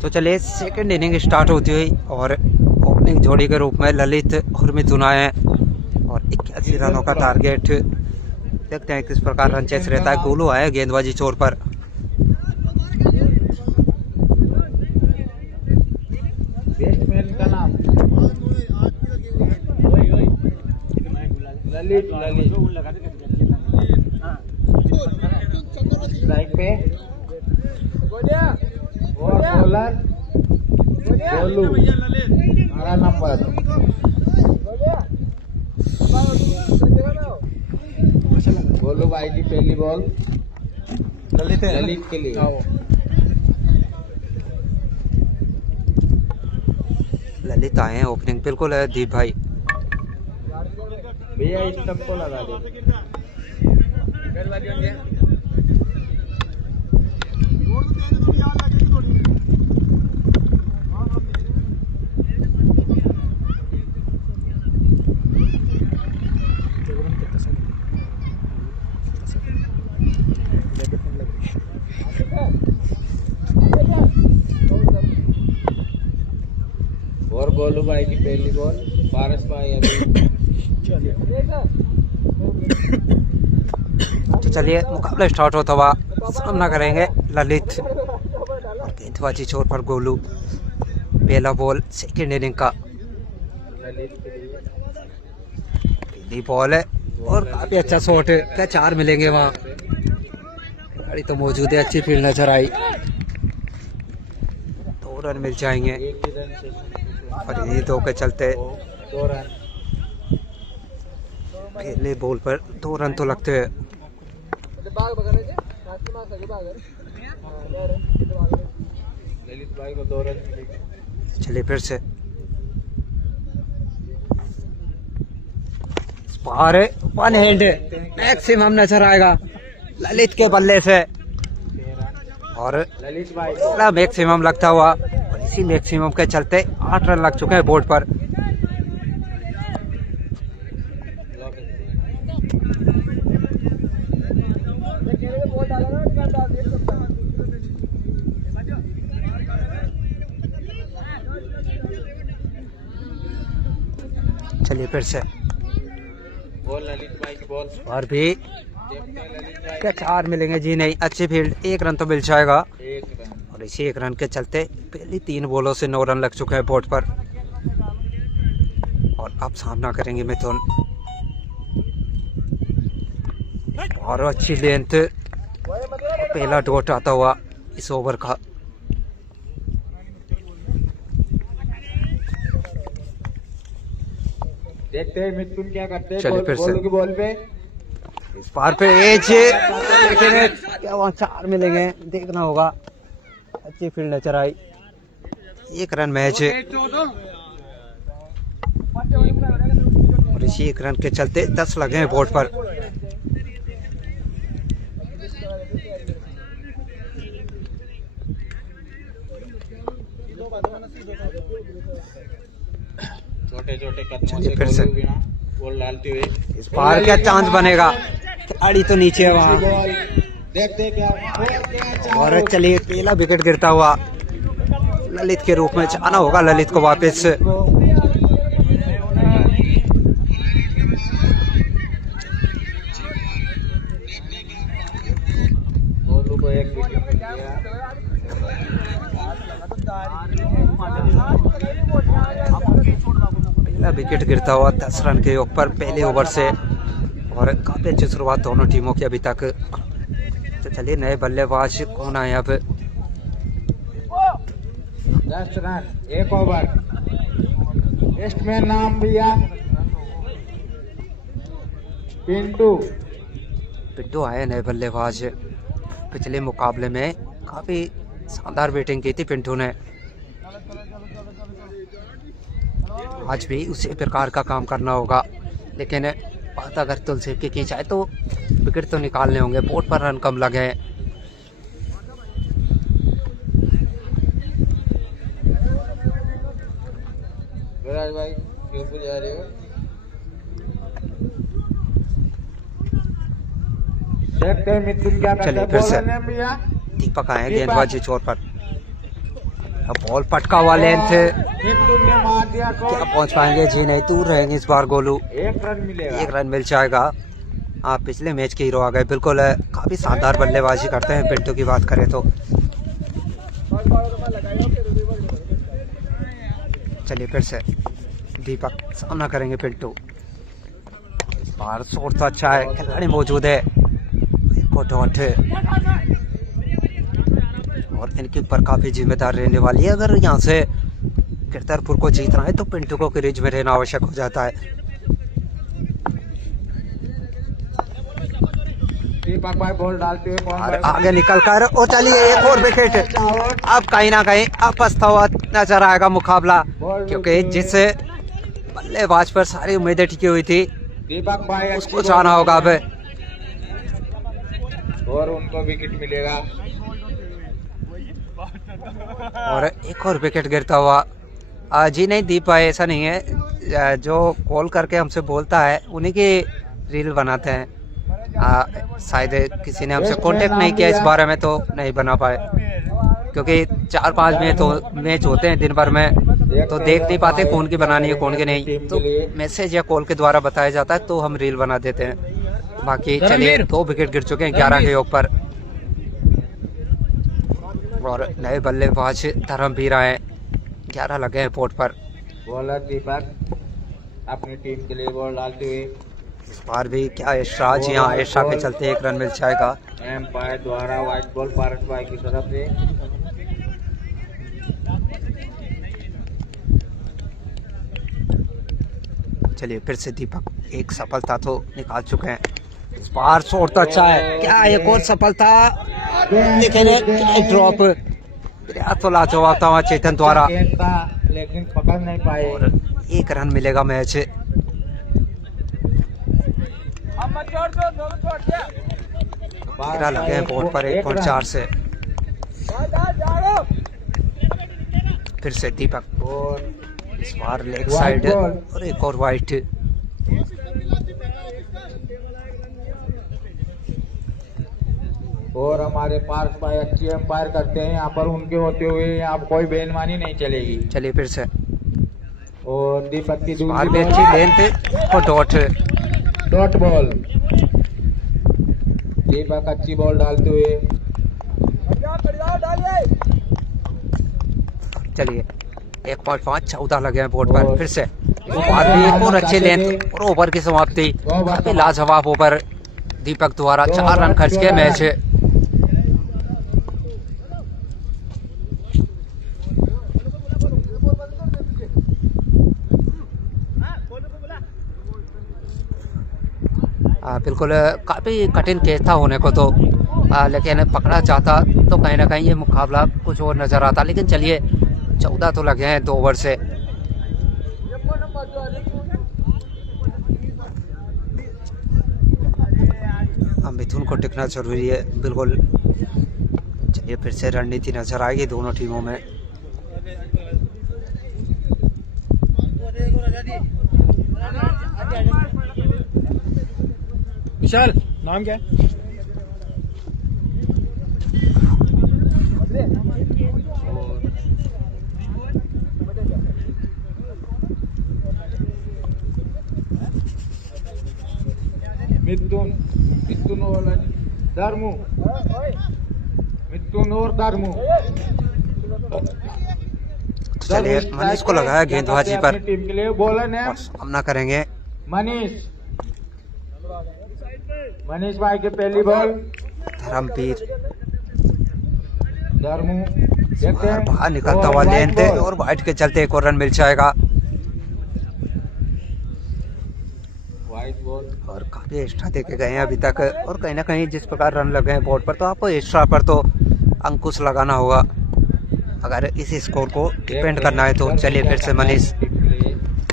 तो चलिए सेकंड इनिंग स्टार्ट होती हुई और ओपनिंग जोड़ी के रूप में ललित और मिथुन आए हैं और 81 रनों का टारगेट। देखते हैं किस प्रकार रन चेस रहता है। गोलू आया गेंदबाजी छोर पर। बैट्समैन का नाम ललित। स्ट्राइक पे और बॉलर गोलू 12 नंबर। गोलू भाई की पहली बॉल ललित के लिए। ललित आए हैं ओपनिंग। बिल्कुल है दीप भाई। भैया इस सबको लगा दे। और गोलू भाई की पहली बॉल। पारस भाई अभी तो चलिए मुकाबला स्टार्ट होता हुआ सामना करेंगे ललित और गेंदबाजी छोर पर गोलू। पहला बॉल सेकंड इनिंग का। पहली बॉल है और काफी अच्छा शॉट है। क्या 4 मिलेंगे वहाँ। खिलाड़ी तो मौजूद है। अच्छी फील्ड नजर आई। 2 रन मिल जाएंगे एक ही रन से और यही 2 के चलते 2 रन। पहले बॉल पर 2 रन तो लगते हैं। ललित भाई को 2 रन मिलेंगे। चलिए फिर से बाहर है। 1 हैंड मैक्सिमम नजर आएगा ललित के बल्ले से और ललित भाई पहला मैक्सिमम लगता हुआ और इसी मैक्सिमम के चलते 8 रन लग चुके हैं बोर्ड पर। चलिए फिर से बॉल ललित भाई की बॉल। और भी देखते हैं ललित भाई। क्या 4 मिलेंगे जी। नहीं, अच्छी फील्ड। 1 रन तो मिल जाएगा 1 रन। और इसी 1 रन के चलते पहली 3 बॉलों से 9 रन लग चुके हैं बोर्ड पर। और अब सामना करेंगे मिथुन। और अच्छी लेंथ। पहला डॉट आता हुआ इस ओवर का। देखते हैं मिथुन क्या करते हैं। चलिए फिर से। गोलू की बॉल पे इस पार पे एज लेकिन क्या वहाँ 4 मिलेंगे देखना होगा। अच्छी फील्ड नजर आई। 1 रन मैच है और इसी 1 रन के चलते 10 लगे हैं बोर्ड पर। छोटे छोटे कदमों चलिए से फिर से। गोलू बिना बॉल डालते हुए इस बार क्या चांस बनेगा। खिलाड़ी तो नीचे है वहाँ। बॉल देखते हैं क्या। और चलिए पहला विकेट गिरता हुआ ललित के रूप में जाना होगा ललित को वापस। गोलू को 1 विकेट मिल गया। पहला विकेट गिरता हुआ 10 रन के ऊपर पहले ओवर से और काफी अच्छी शुरुआत दोनों टीमों की अभी तक। तो चलिए नए बल्लेबाज कौन आए अब। 10 रन 1 ओवर। बैट्समैन नाम भैया पिंटू आए नए बल्लेबाज। पिछले मुकाबले में काफी शानदार बैटिंग की थी पिंटू ने। आज भी उसी प्रकार का काम करना होगा लेकिन बात अगर तुलसी की जाए तो विकेट तो निकालने होंगे। बोर्ड पर रन कम लगे हैं। विराज भाई क्यों जा रहे हो। देखते हैं मिथुन क्या करता चलिए है। फिर से बॉलर ने भैया दीपक आए गेंदबाजी छोर पर। बॉल पटका हुआ लेंथ, मिथुन ने मार दिया क्या शॉट, पहुंच पाएंगे जी? नहीं, दूर रहेंगे इस बार गोलू। 1 रन मिलेगा। 1 रन मिल जाएगा। आप पिछले मैच के हीरो आ गए। बिल्कुल काफी शानदार बल्लेबाजी करते हैं पिंटू की बात करें तो। चलिए फिर से दीपक सामना करेंगे पिंटू। इस बार शॉट तो अच्छा है, खिलाड़ी मौजूद है। डॉट और इनके ऊपर काफी जिम्मेदार रहने वाली है। अगर यहाँ से गिरधरपुर को जीतना है तो पिंटू को क्रीज में रहना आवश्यक हो जाता है। दीपक भाई बॉल डालते हुए और आगे निकल कर और चलिए एक और विकेट। अब कहीं ना कहीं आपसता हुआ नजर आएगा मुकाबला, क्योंकि जिस बल्लेबाज पर सारी उम्मीदें टिकी हुई थी दीपक भाई उसको जाना होगा अब। और उनको विकेट मिलेगा। और एक और विकेट गिरता हुआ। जी नहीं दीप भाई, ऐसा नहीं है। जो कॉल करके हमसे बोलता है उन्हीं की रील बनाते हैं। शायद किसी ने हमसे कांटेक्ट नहीं किया इस बारे में तो नहीं बना पाए, क्योंकि 4-5 मैच होते हैं दिन भर में, तो देख नहीं पाते कौन की बनानी है कौन की नहीं। तो मैसेज या कॉल के द्वारा बताया जाता है तो हम रील बना देते हैं। बाकी चलिए 2 विकेट गिर चुके हैं 11 के योग पर। और नए बल्लेबाज धर्मवीर आए, 11 लगे हैं बोर्ड पर। बॉलर दीपक अपनी टीम के लिए बॉल डालते हुए। इस बार भी क्या एशराज, यहाँ एशरा के चलते 1 रन मिल जाएगा। एम्पायर द्वारा व्हाइट बॉल पारस भाई की तरफ से। चलिए फिर से दीपक एक सफलता तो निकाल चुके हैं। इस बार शॉट तो अच्छा है, क्या एक और सफलता, लेकिन एक ड्रॉप। तो लाजवाब था वहाँ चेतन द्वारा, लेकिन पकड़ नहीं पाए। और 1 रन मिलेगा मैच। 13 लगे हैं बोर्ड पर 1.4 से। फिर से दीपक, और इस बार लेग साइड और एक और वाइट। और हमारे पार्थ भाई अच्छी एम्पायर करते हैं यहाँ पर, उनके होते हुए यहाँ कोई बेईमानी नहीं चलेगी। चलिए फिर से और दीपक की बार भी अच्छी लेंथ और डॉट बॉल। दीपक अच्छी बॉल डालते हुए। चलिए 1.5 14 लगे हैं बोर्ड पर। फिर से बार भी एक और अच्छी लेंथ और ओवर की समाप्ति। काफी लाजवाब ओवर दीपक द्वारा, 4 रन खर्च के मैच। बिल्कुल काफी कठिन केस था होने को तो, लेकिन पकड़ा जाता तो कहीं ना कहीं ये मुकाबला कुछ और नजर आता। लेकिन चलिए 14 तो लगे हैं 2 ओवर से। मिथुन को टिकना जरूरी है बिल्कुल। चलिए फिर से रणनीति नजर आएगी दोनों टीमों में। विशाल नाम क्या है? मिथुन और धर्मू। मिथुन और धर्मू। चलिए मनीष को लगाया गेंदबाजी पर। टीम के लिए बॉलर है सामना करेंगे मनीष भाई के पहली बॉल। धर्मवीर धर्मू देखते हैं बाहर निकलता हुआ लेंथ और वाइट के चलते 1 और रन मिल जाएगा। वाइट बॉल और काफी एक्स्ट्रा देके गए हैं अभी तक, और कहीं ना कहीं जिस प्रकार रन लगे हैं बोर्ड पर तो आपको एक्स्ट्रा पर तो अंकुश लगाना होगा अगर इस स्कोर को डिपेंड करना है तो। चलिए फिर से मनीष,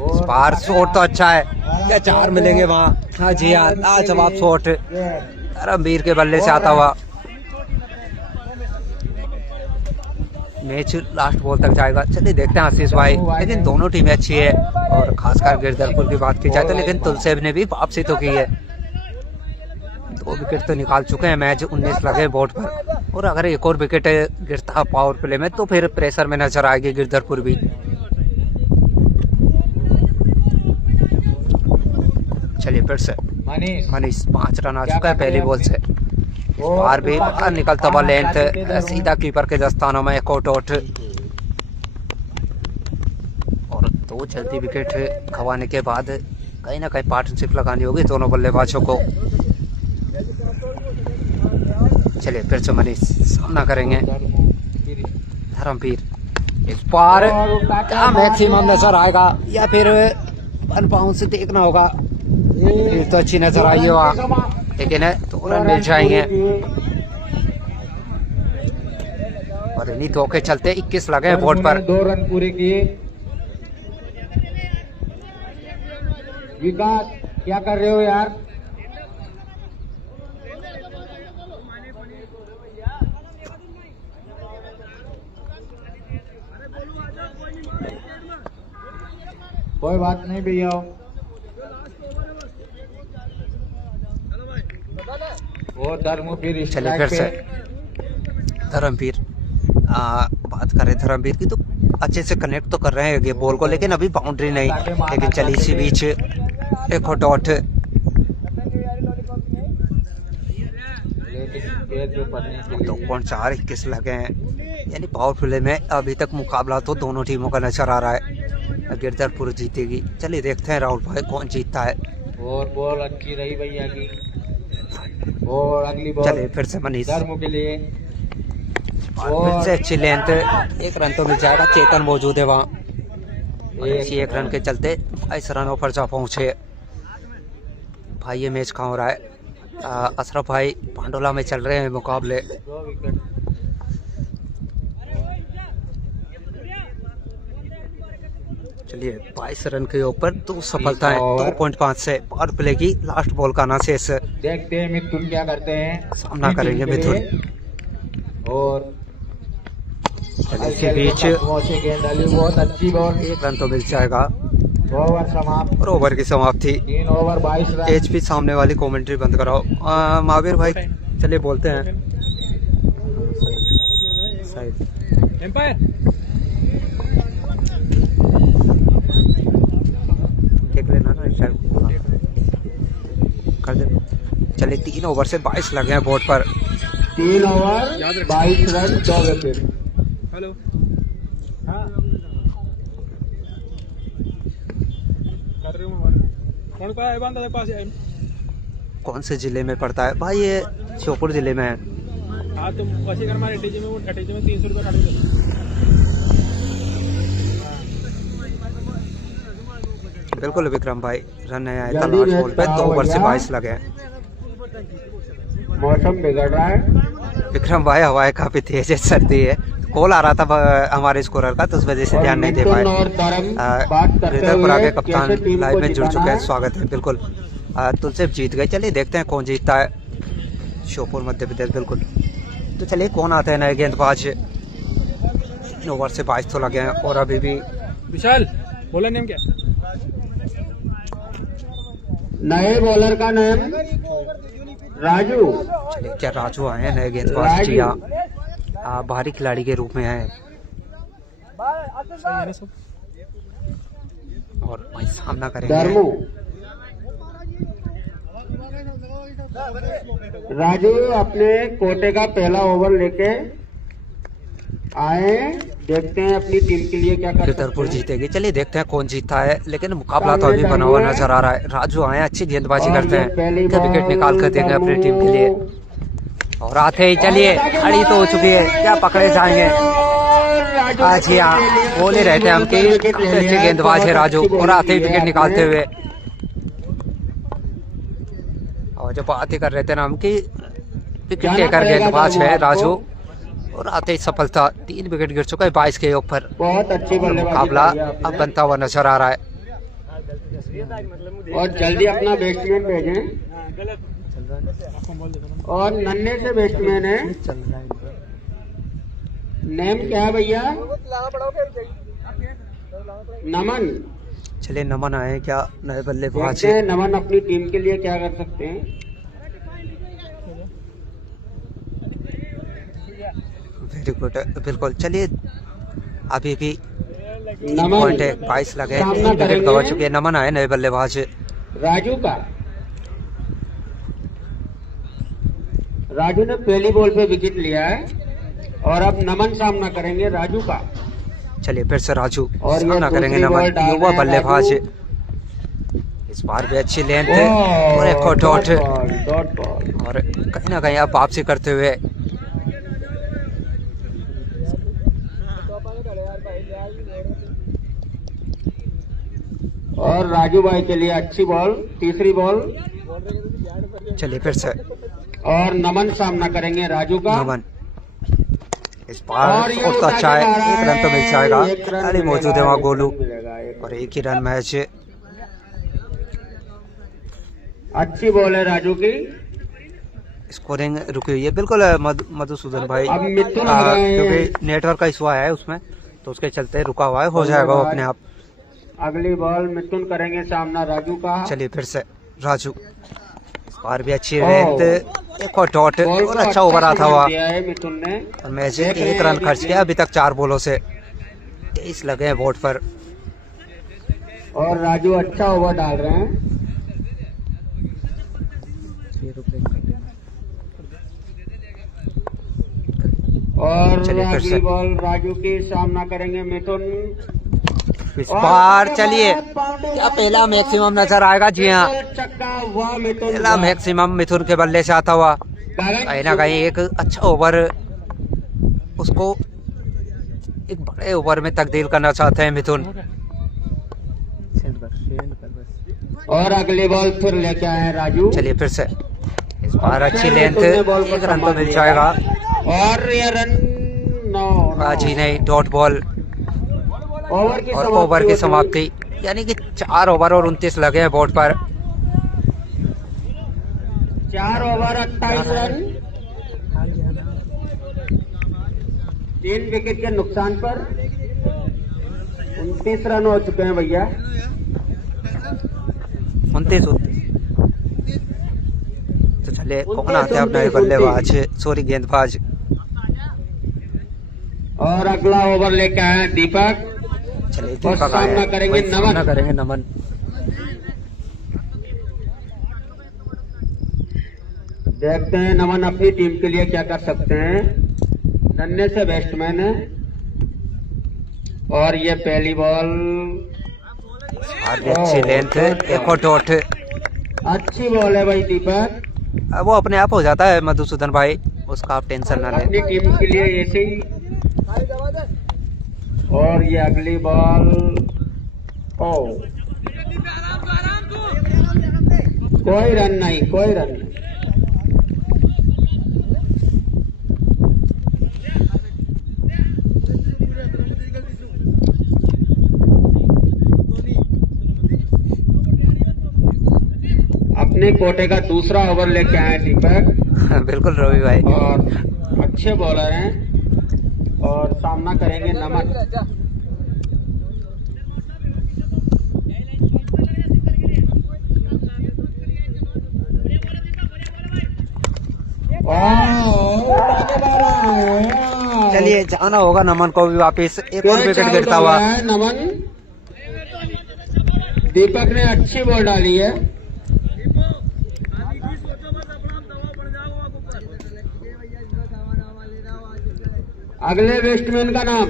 इस बार शॉट तो अच्छा है, क्या 4 मिलेंगे वहाँ। हाँ जी हाँ, लाजवाब शॉट धर्मवीर के बल्ले से आता हुआ। मैच लास्ट बॉल तक जाएगा। चलिए देखते हैं आशीष भाई, लेकिन दोनों टीमें अच्छी है और खासकर गिरधरपुर की बात की जाए तो, लेकिन तुलसेब ने भी वापसी तो की है। 2 विकेट तो निकाल चुके हैं मैच। 19 लगे बोर्ड पर और अगर एक और विकेट गिरता पावर प्ले में तो फिर प्रेशर में नजर आएगी गिरधरपुर भी। चलिए फिर से मनीष 5 रन आ चुका है पहली बॉल से। बाहर भी बाहर निकलता हुआ लेंथ सीधा कीपर के दस्तानों में एक आउट और 2 जल्दी विकेट खवाने के बाद कहीं ना कहीं पार्टनरशिप लगानी होगी दोनों बल्लेबाजों को। चलिए फिर से मनीष सामना करेंगे धर्मवीर। इस बार क्या मैक्सिमम नजर आएगा या फिर 1 पाउंड से देखना होगा। फिर तो अच्छी नजर आई है लेकिन 2 रन मिल जाएंगे और इन्हीं 2 के चलते 21 लगे हैं बोर्ड पर। 2 रन पूरे किए। विकास क्या कर रहे हो यार? कोई बात नहीं भैया। वो धर्मवीर चलिए फिर से धर्मवीर बात करें धर्मवीर की तो अच्छे से कनेक्ट तो कर रहे हैं ये बॉल को, लेकिन अभी बाउंड्री नहीं। लेकिन चलिए इसी बीच एक डॉट 2.4 21 लगे हैं, यानी पावर प्ले में अभी तक मुकाबला तो दोनों टीमों का नजर आ रहा है। गिरधरपुर जीतेगी। चलिए देखते हैं राहुल भाई कौन जीतता है। और बॉल अच्छी रही भैया की। और अगली बॉल चलिए फिर से मनीष धर्म के लिए फिर से अच्छी लेंथ, 1 रन तो मिल जाएगा। चेतन मौजूद है वहाँ। इसी 1 रन के चलते 22 रनों पर जा पहुंचे भाई। ये मैच कहाँ हो रहा है? अशरफ भाई पांडोला में चल रहे हैं मुकाबले। 2 विकेट। चलिए 22 रन के ऊपर 2 सफलताएं 2.5 से पावर प्ले की लास्ट बॉल का ना शेष। देखते हैं मिथुन क्या करते हैं। सामना करेंगे मिथुन। और इसी बीच बहुत अच्छी बॉल। 1 रन तो मिल जाएगा। ओवर समाप्त और ओवर की समाप्ति। 3 ओवर 22 रन। एचपी सामने वाली कमेंट्री बंद कराओ। महावीर भाई चलिए बोलते हैं। एम्पायर देख लेना ना कर दे। चलिए 3 ओवर से 22 लगे हैं बोर्ड पर। 3 ओवर 22 रन 2 विकेट। हेलो कर रही हूँ। कौन का है बंदा पास है? कौन से जिले में पड़ता है भाई? ये श्योपुर जिले में है। हाँ तो वैसे कर हमारे अटैची में 300 रुपये काटे थे। बिल्कुल विक्रम भाई रन है आया था लास्ट बॉल पे। 2 ओवर से 22 लगे हैं। मौसम बिगड़ रहा है। विक्रम भाई हवाएं काफी तेज है, सर्दी है। कॉल आ रहा था हमारे स्कोरर का तो उस वजह से ध्यान नहीं दे पाए। गिरधरपुर आगे कप्तान लाइव में जुड़ चुके हैं। स्वागत है। बिल्कुल तुलसीप जीत गए। चलिए देखते हैं कौन जीतता है। श्योपुर मध्य प्रदेश बिल्कुल। तो चलिए कौन आता है नए गेंदबाज। 3 ओवर से 22 तो लगे हैं और अभी भी विशाल बोला नेम क्या? नए बॉलर का नाम राजू। चलिए क्या राजू आए हैं नए गेंदबाज? जी हाँ, बाहरी खिलाड़ी के रूप में है। और वही सामना करेंगे राजू अपने कोटे का पहला ओवर लेके आए। देखते हैं अपनी टीम के लिए क्या कर सकते गिरधरपुर हैं। जीतेगी। चलिए देखते हैं कौन जीतता है, लेकिन मुकाबला तो अभी बना हुआ नजर आ रहा है। राजू आए अच्छी गेंदबाजी करते हैं, क्या विकेट निकाल कर देंगे अपनी टीम के लिए। और आते ही चलिए खड़ी तो हो चुकी है, क्या पकड़े जाएंगे? आज ही हाँ बोले रहते हैं हम कि अच्छे गेंदबाज है राजू। और आते ही विकेट निकालते हुए, और जो बात ही कर रहे थे ना हम कि विकेट टेकर गेंदबाज है राजू। और आते ही सफलता, 3 विकेट गिर चुका है 22 के ऊपर। बहुत अच्छी मुकाबला अब बनता हुआ नजर आ रहा है। और जल्दी अपना बैट्समैन भेजें। और नन्हे से बैट्समैन है। नेम क्या है भैया? नमन। चलिए नमन आए क्या नए बल्लेबाज? देखते हैं नमन अपनी टीम के लिए क्या कर सकते हैं। वेरी गुड, बिल्कुल। चलिए अभी भी नमन पॉइंट है, 22 लगे, सामना 3 विकेट करेंगे। गवा चुके हैं। नमन आए नए बल्लेबाज। राजू का, राजू ने पहली बॉल पे विकेट लिया है और अब नमन सामना करेंगे राजू का। चलिए फिर से राजू और ये सामना करेंगे दूसरी बॉल नमन, डाल युवा रहे हैं बल्लेबाज। राजू। इस बार भी अच्छी लेंथ और एक और डॉट, डॉट बॉल। और कहीं ना कहीं अब वापसी करते हुए और राजू भाई के लिए अच्छी बॉल, तीसरी बॉल। चलिए फिर से और नमन सामना करेंगे राजू का। नमन इस बार और ये बहुत उठा अच्छा के है, मारा एक रन तो मिल जाएगा। एक रन खिलाड़ी मौजूद है मिलेगा, वहाँ एक गोलू, रन मिलेगा, एक और एक ही रन मैच। अच्छी बॉल है राजू की। स्कोरिंग रुकी हुई है बिल्कुल मधुसूदन भाई, अब मिथुन आ रहे हैं। क्योंकि नेटवर्क का इशू है उसमें, तो उसके चलते रुका हुआ है, हो जाएगा वो अपने आप। अगली बॉल मिथुन करेंगे सामना राजू का। चलिए फिर से राजू, इस बार भी अच्छी रेत, एक और डॉट, बॉल और को अच्छा ओवर आता कमांड हुआ। दिया है मिथुन ने। और मैच देख रहे 1 हैं रन खर्च कितने- किया अभी तक 4 बॉलों से, 23 लगे हैं बोर्ड पर। और राजू अच्छा ओवर डाल रहे हैं। और चलिए फिर से। अगली बॉल राजू की सामना करेंगे मिथुन। इस बार चलिए क्या पहला मैक्सिमम नजर आएगा? जी हाँ, छक्का हुआ मिथुन पहला का। मैक्सिमम मिथुन के बल्ले से आता हुआ। कागज कहीं ना कहीं एक अच्छा ओवर उसको एक बड़े ओवर में तब्दील करना चाहते हैं मिथुन। और अगली बॉल फिर लेके आए हैं राजू। चलिए फिर से, इस बार अच्छी लेंथ, मिथुन ने बॉल को 1 रन तो संभाल मिल लिया। जाएगा। और ये रन बाजी नहीं, डॉट बॉल, ओवर की और समाप्ति ओवर की होती हुई। समाप्ति, यानी कि 4 ओवर और 29 लगे हैं बोर्ड पर। 4 ओवर 28 रन, 3 विकेट के नुकसान पर 29 रन हो चुके हैं भैया। 29। तो चलिए कौन आते हैं अपना बल्लेबाज, सॉरी गेंदबाज। और अगला ओवर लेके आए हैं दीपक। चलिए और दीपक सामना आया है, करेंगे वही सामना नमन। करेंगे नमन। देखते हैं नमन अपनी टीम के लिए क्या कर सकते हैं। नन्हे से बैट्समैन है। और ये पहली बॉल, और भी अच्छी लेंथ, एक और डॉट। अच्छी बॉल है भाई दीपक। वो अपने आप हो जाता है मधुसूदन भाई, उसका आप टेंशन ना अपनी लें। टीम के लिए ऐसे ही। और ये अगली बॉल, ओ कोई रन नहीं, कोई रन नहीं। अपने कोटे का दूसरा ओवर लेके आए दीपक। बिल्कुल रवि भाई। और अच्छे बॉलर हैं और सामना करेंगे नमन। चलिए जाना होगा नमन को भी वापस, एक और विकेट गिरता हुआ। नमन, दीपक ने अच्छी बॉल डाली है। अगले बैट्समैन का नाम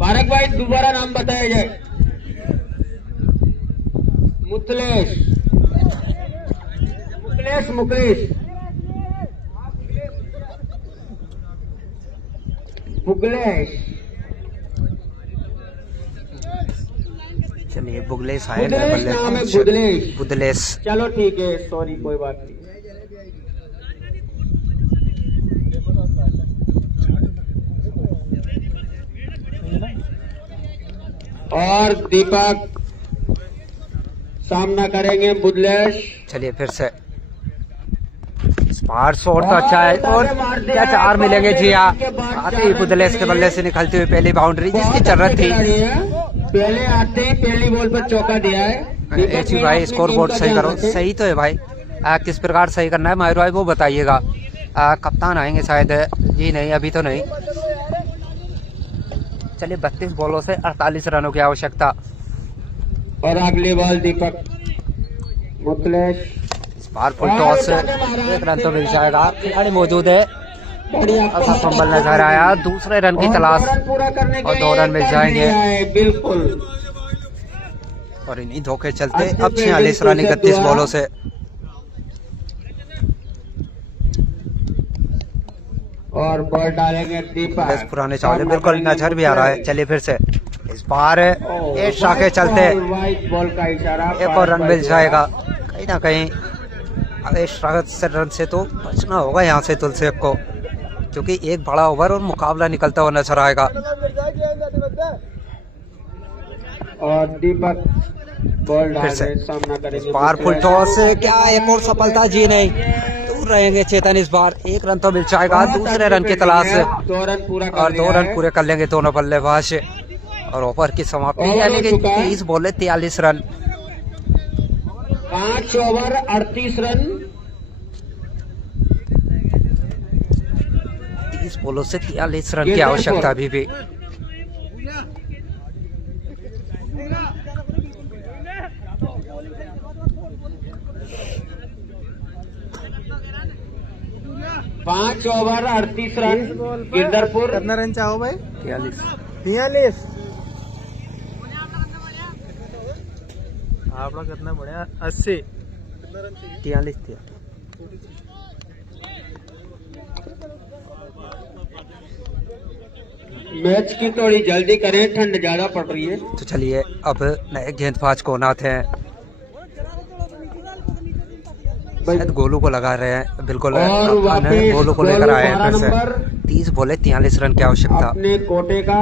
पारक भाई, दोबारा नाम बताया जाए। मुकलेश, मुकलेश, मुकलेश, मुकलेश। चलिए बुगलेश आए बुदलेश नाम है, बुदलेश। बुदलेश। चलो ठीक है, सॉरी, कोई बात नहीं। और दीपक सामना करेंगे बुदलेश। चलिए फिर से, स्पार शॉट तो अच्छा है, और क्या 4 मिलेंगे? जी हाँ, आते ही बुदलेश के बल्ले से निकलती हुई पहली बाउंड्री जिसकी जरूरत थी। पहले आते ही पहली बॉल पर चौका दिया है। जी भाई स्कोर बोर्ड सही करो। सही तो है भाई, किस प्रकार सही करना है माहिर भाई वो बताइएगा। कप्तान आएंगे शायद। जी नहीं, अभी तो नहीं। चलिए 32 बॉलों से 48 रनों की आवश्यकता। और अगली बॉल दीपक मुतलेश। बार फुल टॉस, 1 रन तो मिल जाएगा। खिलाड़ी मौजूद है, अच्छा फंबल नजर आया। दूसरे रन की तलाश और 2 रन मिल जाएंगे। बिल्कुल। और इन्हीं धोखे चलते अब 46 रन 31 बॉलों से। और बॉल डालेंगे दीपक। पुराने चावल बिल्कुल नजर भी आ रहा है। चलिए फिर से इस बार एक शाखे चलते बॉल का इशारा, 1 और रन मिल जाएगा। कहीं ना कहीं एक रन से तो बचना होगा यहाँ से तुलसेब को, क्योंकि एक बड़ा ओवर और मुकाबला निकलता हुआ नजर आएगा। और दीपक बॉल फिर से सामना करेंगे। बार फुल टॉस, क्या एक और सफलता? जी नहीं, दूर रहेंगे चेतन इस बार। 1 रन तो मिल जाएगा। दूसरे रन की तलाश 2 रन पूरा और 2 रन पूरे कर लेंगे दोनों बल्लेबाज। और ओवर की समाप्ति यानी कि 30 बॉले 43 रन। 5 over 38 run. 30 बॉलों से 43 रन की आवश्यकता अभी भी। पांच ओवर 38 रन। गिरधरपुर कितना रन चाहो भाई? 43। आपका कितना बढ़िया? 80। 43 थी। मैच की थोड़ी जल्दी करें, ठंड ज्यादा पड़ रही है। तो चलिए अब नए गेंदबाज को आते हैं। शायद गोलू को लगा रहे हैं। बिल्कुल गोलू को लेकर आए हैं। फिर से 30 बॉले 43 रन की आवश्यकता। अपने कोटे का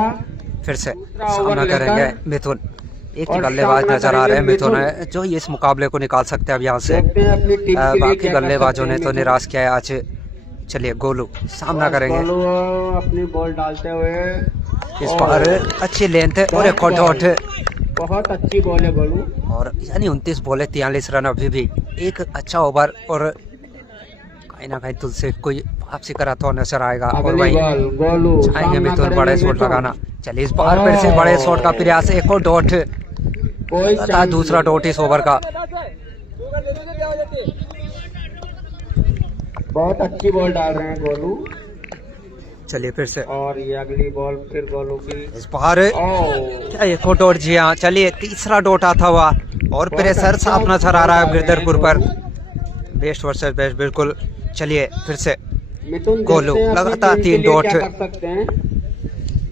फिर से सामना करेंगे मिथुन। एक ही बल्लेबाज नजर आ रहे हैं मिथुन है जो इस मुकाबले को निकाल सकते हैं अब यहाँ से। बाकी बल्लेबाजों ने तो निराश किया है आज। चलिए गोलू सामना करेंगे। गोलू अपनी बॉल डालते हुए इस बार अच्छी लेंथ और एक डॉट। बहुत अच्छी बॉल है गोलू। और यानी 29 बॉले 43 रन अभी भी। एक अच्छा ओवर और कहीं ना कहीं तुलसे कोई वापसी कराता हुआ नजर आएगा। और वही चाहेंगे मिथुन बड़े शॉट लगाना। चलिए इस बार फिर से बड़े शॉट का प्रयास। एक और डॉट, दूसरा डॉट इस ओवर का। बहुत अच्छी बॉल डाल रहे हैं गोलू। चलिए फिर से और ये अगली बॉल फिर गोलू की। इस बार क्या एक और डॉट? जी हाँ, चलिए तीसरा डॉट आता हुआ और प्रेशर साफ नजर आ रहा है गिरधरपुर पर। बेस्ट वर्सेस बेस्ट बिल्कुल। चलिए फिर से गोलू लगातार 3 डॉट। सकते हैं।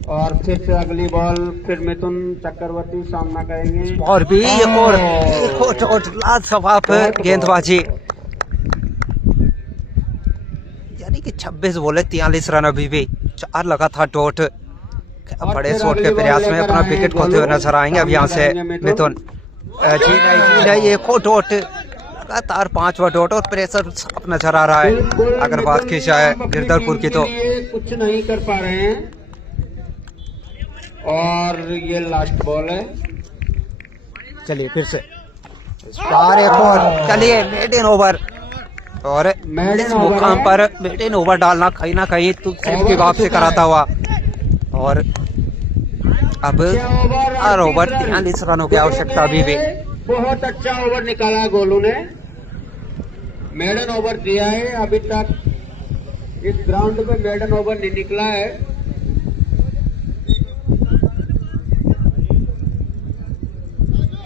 और फिर से अगली बॉल फिर मिथुन चक्रवर्ती सामना करेंगे। और भी एक और डॉट। लाजवाब गेंदबाजी। यानी कि 26 बॉले 43 रन अभी भी। 4 लगातार डॉट। बड़े शॉट के प्रयास में अपना विकेट खोते हुए नजर आएंगे अब यहाँ से मिथुन। जी नहीं, एक और डॉट। लगातार 5वां डॉट और प्रेशर साफ नजर आ रहा है। अगर बात की जाए गिरधरपुर की तो कुछ नहीं कर पा रहे हैं। और ये लास्ट बॉल है। चलिए फिर से इस बार एक और। चलिए मेडन ओवर। और इस मुकाम पर मेडन ओवर डालना कहीं ना कहीं तुलसेब की वापसी कराता हुआ। और अब 4 ओवर 43 रनों की आवश्यकता अभी भी। बहुत अच्छा ओवर निकाला है गोलू ने। मेडन ओवर दिया है। अभी तक इस ग्राउंड पे मेडन ओवर नहीं निकला है।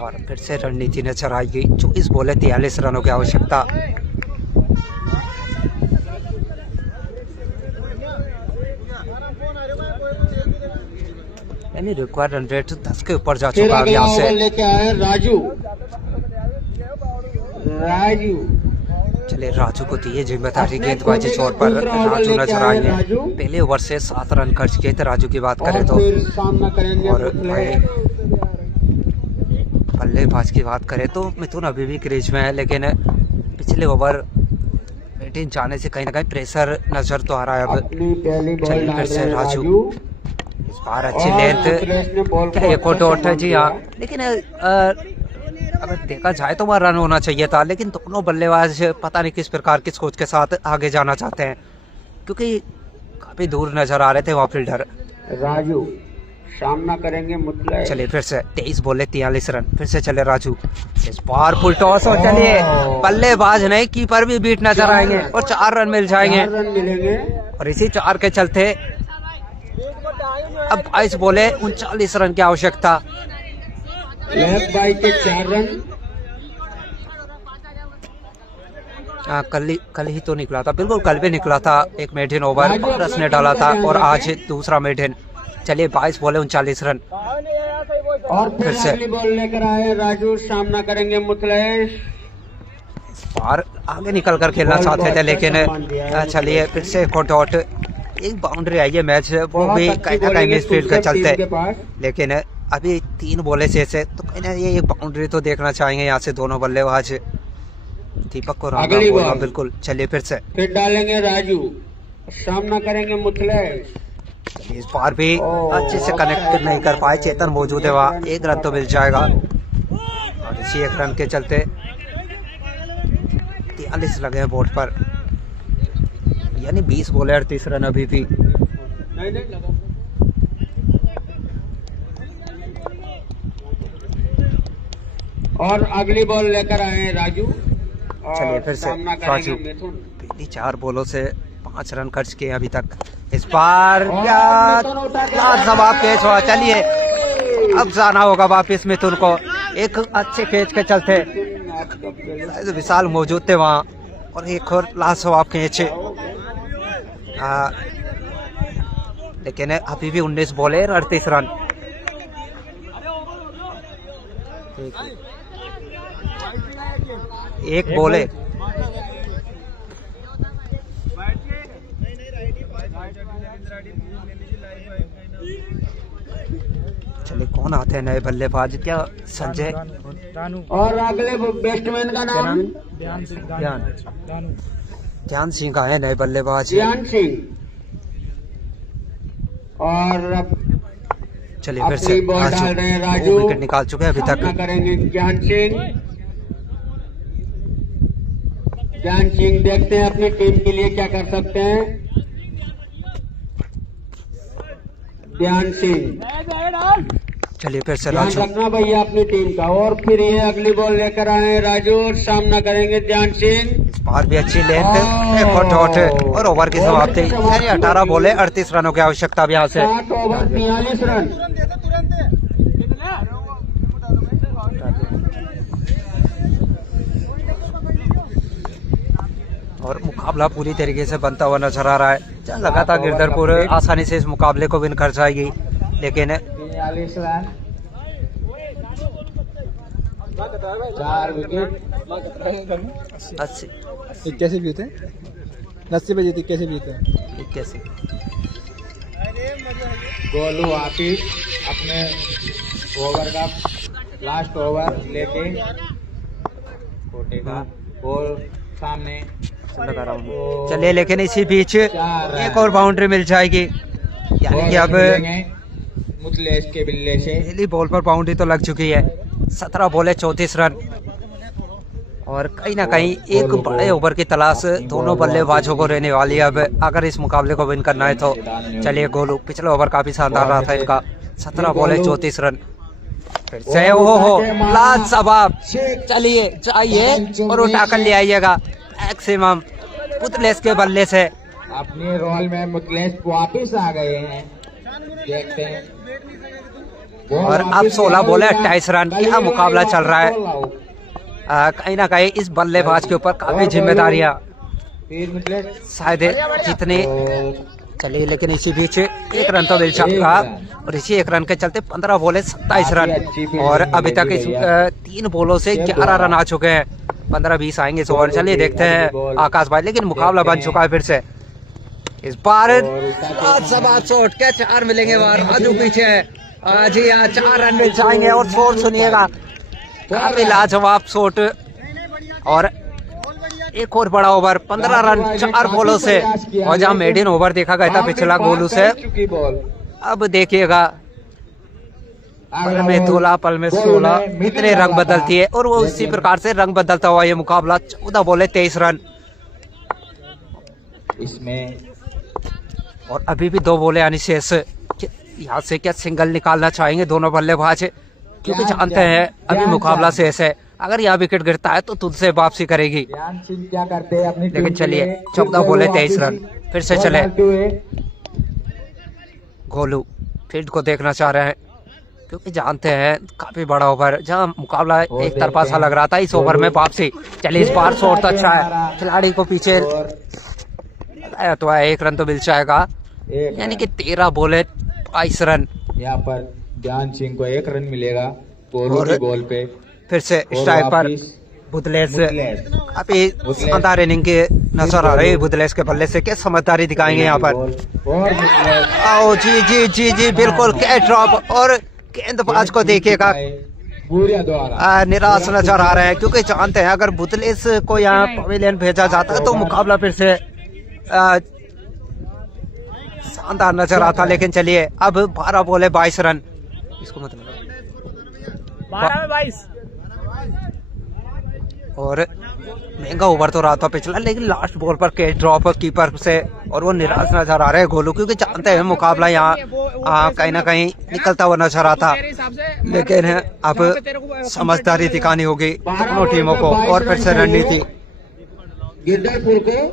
और फिर से रणनीति नजर आएगी। 24 बॉले 43 रनों की आवश्यकता। यानी रिक्वायर्ड रन रेट 10 के ऊपर जा चुका है यहाँ से। लेके आए राजू। चलिए राजू को दिए जिम्मेदारी गेंदबाजी छोर पर। राजू नजर आएंगे। पहले ओवर से 7 रन खर्च किए थे राजू की बात करें तो। और बल्लेबाज की बात करें तो मिथुन अभी भी क्रीज में है, लेकिन पिछले ओवर बैटिंग जाने से कहीं ना कहीं प्रेशर नजर तो आ रहा है अब। चलिए फिर से राजू। इस बार अच्छी लेंथ। क्या एक और डॉट है? जी हाँ, लेकिन अगर देखा जाए तो वहाँ रन होना चाहिए था, लेकिन दोनों बल्लेबाज पता नहीं किस प्रकार की सोच के साथ आगे जाना चाहते हैं, क्योंकि काफी दूर नजर आ रहे थे वहाँ फील्डर। राजू सामना करेंगे मुतलय। चलिए फिर से 23 बॉले 43 रन, फिर से चले राजू, इस बार फुल टॉस और चलिए बल्लेबाज नहीं कीपर भी बीट नजर आएंगे और 4 रन मिल जाएंगे। 4 रन मिलेंगे और इसी 4 के चलते अब 22 बॉले 39 रन की आवश्यकता। लेफ्ट बाई के 4 रन। कल ही तो निकला था, बिल्कुल कल भी निकला था एक मेडिन ओवर और रस ने डाला था, और आज दूसरा मेडिन। चलिए 22 बॉले 39 रन। और फिर से अगली बॉल लेकर आए राजू, सामना करेंगे मुतलय। बार आगे निकल कर खेलना चाहते थे, लेकिन चलिए फिर से एक डॉट, एक बाउंड्री आई है मैच, वो भी कहीं ना कहीं मिस फील्ड के चलते, लेकिन अभी 3 बॉले से तो कहीं ना ये एक बाउंड्री तो देखना चाहेंगे यहाँ से दोनों बल्लेबाज। दीपक को अगली बॉल बिल्कुल। चलिए फिर डालेंगे राजू, सामना करेंगे मुतलय। इस बार भी अच्छे से कनेक्ट नहीं कर पाए, चेतन मौजूद है वहाँ, 1 रन तो मिल जाएगा। और इसी 1 रन के चलते 43 लगे हैं बोर्ड पर, यानी 20 बॉले 38 रन अभी भी। और अगली बॉल लेकर आए राजू। चलिए फिर से राजू, पहली 4 बॉलों से 5 रन खर्च किए अभी तक। इस बार क्या जवाब कैच हुआ। चलिए अब जाना होगा वापिस मिथुन को, एक अच्छे कैच के चलते विशाल मौजूद थे वहाँ, और एक और लाजवाब कैच। लेकिन अभी भी 19 बॉले 38 रन। एक बॉले चलिए कौन आते हैं नए बल्लेबाज, क्या संजय और अगले बैट्समैन का नाम ध्यान सिंह आए नए बल्लेबाज। ध्यान सिंह। और चलिए फिर से बॉल डाल रहे हैं राजू, विकेट निकाल चुके हैं अभी तक। करेंगे ध्यान सिंह। ध्यान सिंह देखते हैं अपनी टीम के लिए क्या कर सकते हैं। ध्यान सिंह, चलिए फिर से ध्यान राजू, रखना भैया अपनी टीम का। और फिर ये अगली बॉल लेकर आए राजू, और सामना करेंगे ध्यान सिंह। इस बार भी अच्छी लेंथ, एक और डॉट और ओवर की समाप्ति। यानी 18 बॉले 38 रनों की आवश्यकता अब यहाँ से। 7 ओवर 43 रन। और मुकाबला पूरी तरीके से बनता हुआ नजर आ रहा है। जहाँ लगा था गिरधरपुर आसानी से इस मुकाबले को विन कर जाएगी, लेकिन 43 रन, 4 विकेट। 81 जीते, 80 पे जीते, 81 जीते। 81 गोलू आतिश अपने ओवर का लास्ट ओवर लेके कोटे का बॉल सामने लगा रहा हूँ। चलिए लेकिन इसी बीच एक और बाउंड्री मिल जाएगी, यानी कि अब मुतलेश के बिल्ले से पहली बॉल पर बाउंड्री तो लग चुकी है। 17 बॉले 34 रन, और कहीं ना कहीं एक बड़े ओवर की तलाश दोनों बल्लेबाजों को रहने वाली है अब, अगर इस मुकाबले को विन करना है तो। चलिए गोलू, पिछले ओवर काफी शानदार रहा था इनका, 17 बॉले 34 रन। फिर से हो लाजवाब। चलिए चाहिए और उठा कर ले आइएगा मैक्सिमम मुतलेश के बल्ले से। अपने रोल में मुतलेश वापिस आ गए हैं, देखते हैं। और अब 16 बॉले 28 रन, क्या मुकाबला चल रहा है। कहीं ना कहीं इस बल्लेबाज के ऊपर काफी जिम्मेदारियां शायद जितने। चलिए लेकिन इसी बीच 1 रन तो मिल जाएगा, और इसी 1 रन के चलते 15 बॉले 27 रन, और अभी तक इस 3 बॉलों से 11 रन आ चुके हैं। 15-20 आएंगे इस ओवर। चलिए देखते हैं आकाश भाई, लेकिन मुकाबला बन चुका है फिर से। इस बार शॉट के 4 मिलेंगे, राजू पीछे है जी, 4 रन मिल जाएंगे। और शॉट सुनिएगा, काफी लाजवाब शॉट, और एक और बड़ा ओवर 15 रन 4 बॉलों से। और जहां मेडिन ओवर देखा गया था पिछला गोलू से, अब देखिएगा पल में 16 पल में 16 इतने रंग बदलती है और वो उसी प्रकार से रंग बदलता हुआ ये मुकाबला 14 बॉले 23 रन इसमें और अभी भी 2 बॉले आनी शेष। यहाँ से क्या सिंगल निकालना चाहेंगे दोनों बल्लेबाज, क्योंकि जानते हैं अभी मुकाबला शेष है। अगर यहाँ विकेट गिरता है तो तुझसे वापसी करेगी। ध्यान सिंह क्या करते हैं अपनी लेकिन चलिए 14 बॉले 23 रन फिर से चले। गोलू फील्ड को देखना चाह रहे हैं क्योंकि जानते हैं काफी बड़ा ओवर, जहाँ मुकाबला एक तरफा सा लग रहा था इस ओवर में वापसी। चलिए इस बार शॉट अच्छा है, खिलाड़ी को पीछे लगाया तो है, 1 रन तो मिल जाएगा, यानी कि 13 बॉले 22 रन। यहाँ पर ध्यान सिंह को 1 रन मिलेगा गोलू की बॉल पे। फिर से स्ट्राइक पर बुदलेस, काफी शानदार इनिंग के नजर आ रही है बुदलेस के बल्ले से। क्या समझदारी दिखाएंगे यहाँ पर। आओ जी जी जी जी बिल्कुल कैच ड्रॉप और गेंदबाज को देखिएगा निराश नजर आ रहे हैं, क्योंकि जानते हैं अगर बुदलेस को यहाँ पवेलियन भेजा जाता है तो मुकाबला फिर से शानदार नजर आता। लेकिन चलिए अब 12 बॉले 22 रन, इसको मतलब 12 में 22 और महंगा ओवर तो रहा था पिछला, लेकिन लास्ट बॉल पर कैच ड्रॉप कीपर से और वो निराश नजर आ रहे हैं गोलू, क्योंकि जानते हैं मुकाबला यहाँ कहीं ना कहीं निकलता हुआ नजर आता। लेकिन अब समझदारी दिखानी होगी दोनों टीमों को और फिर से रणनीति गिरधरपुर को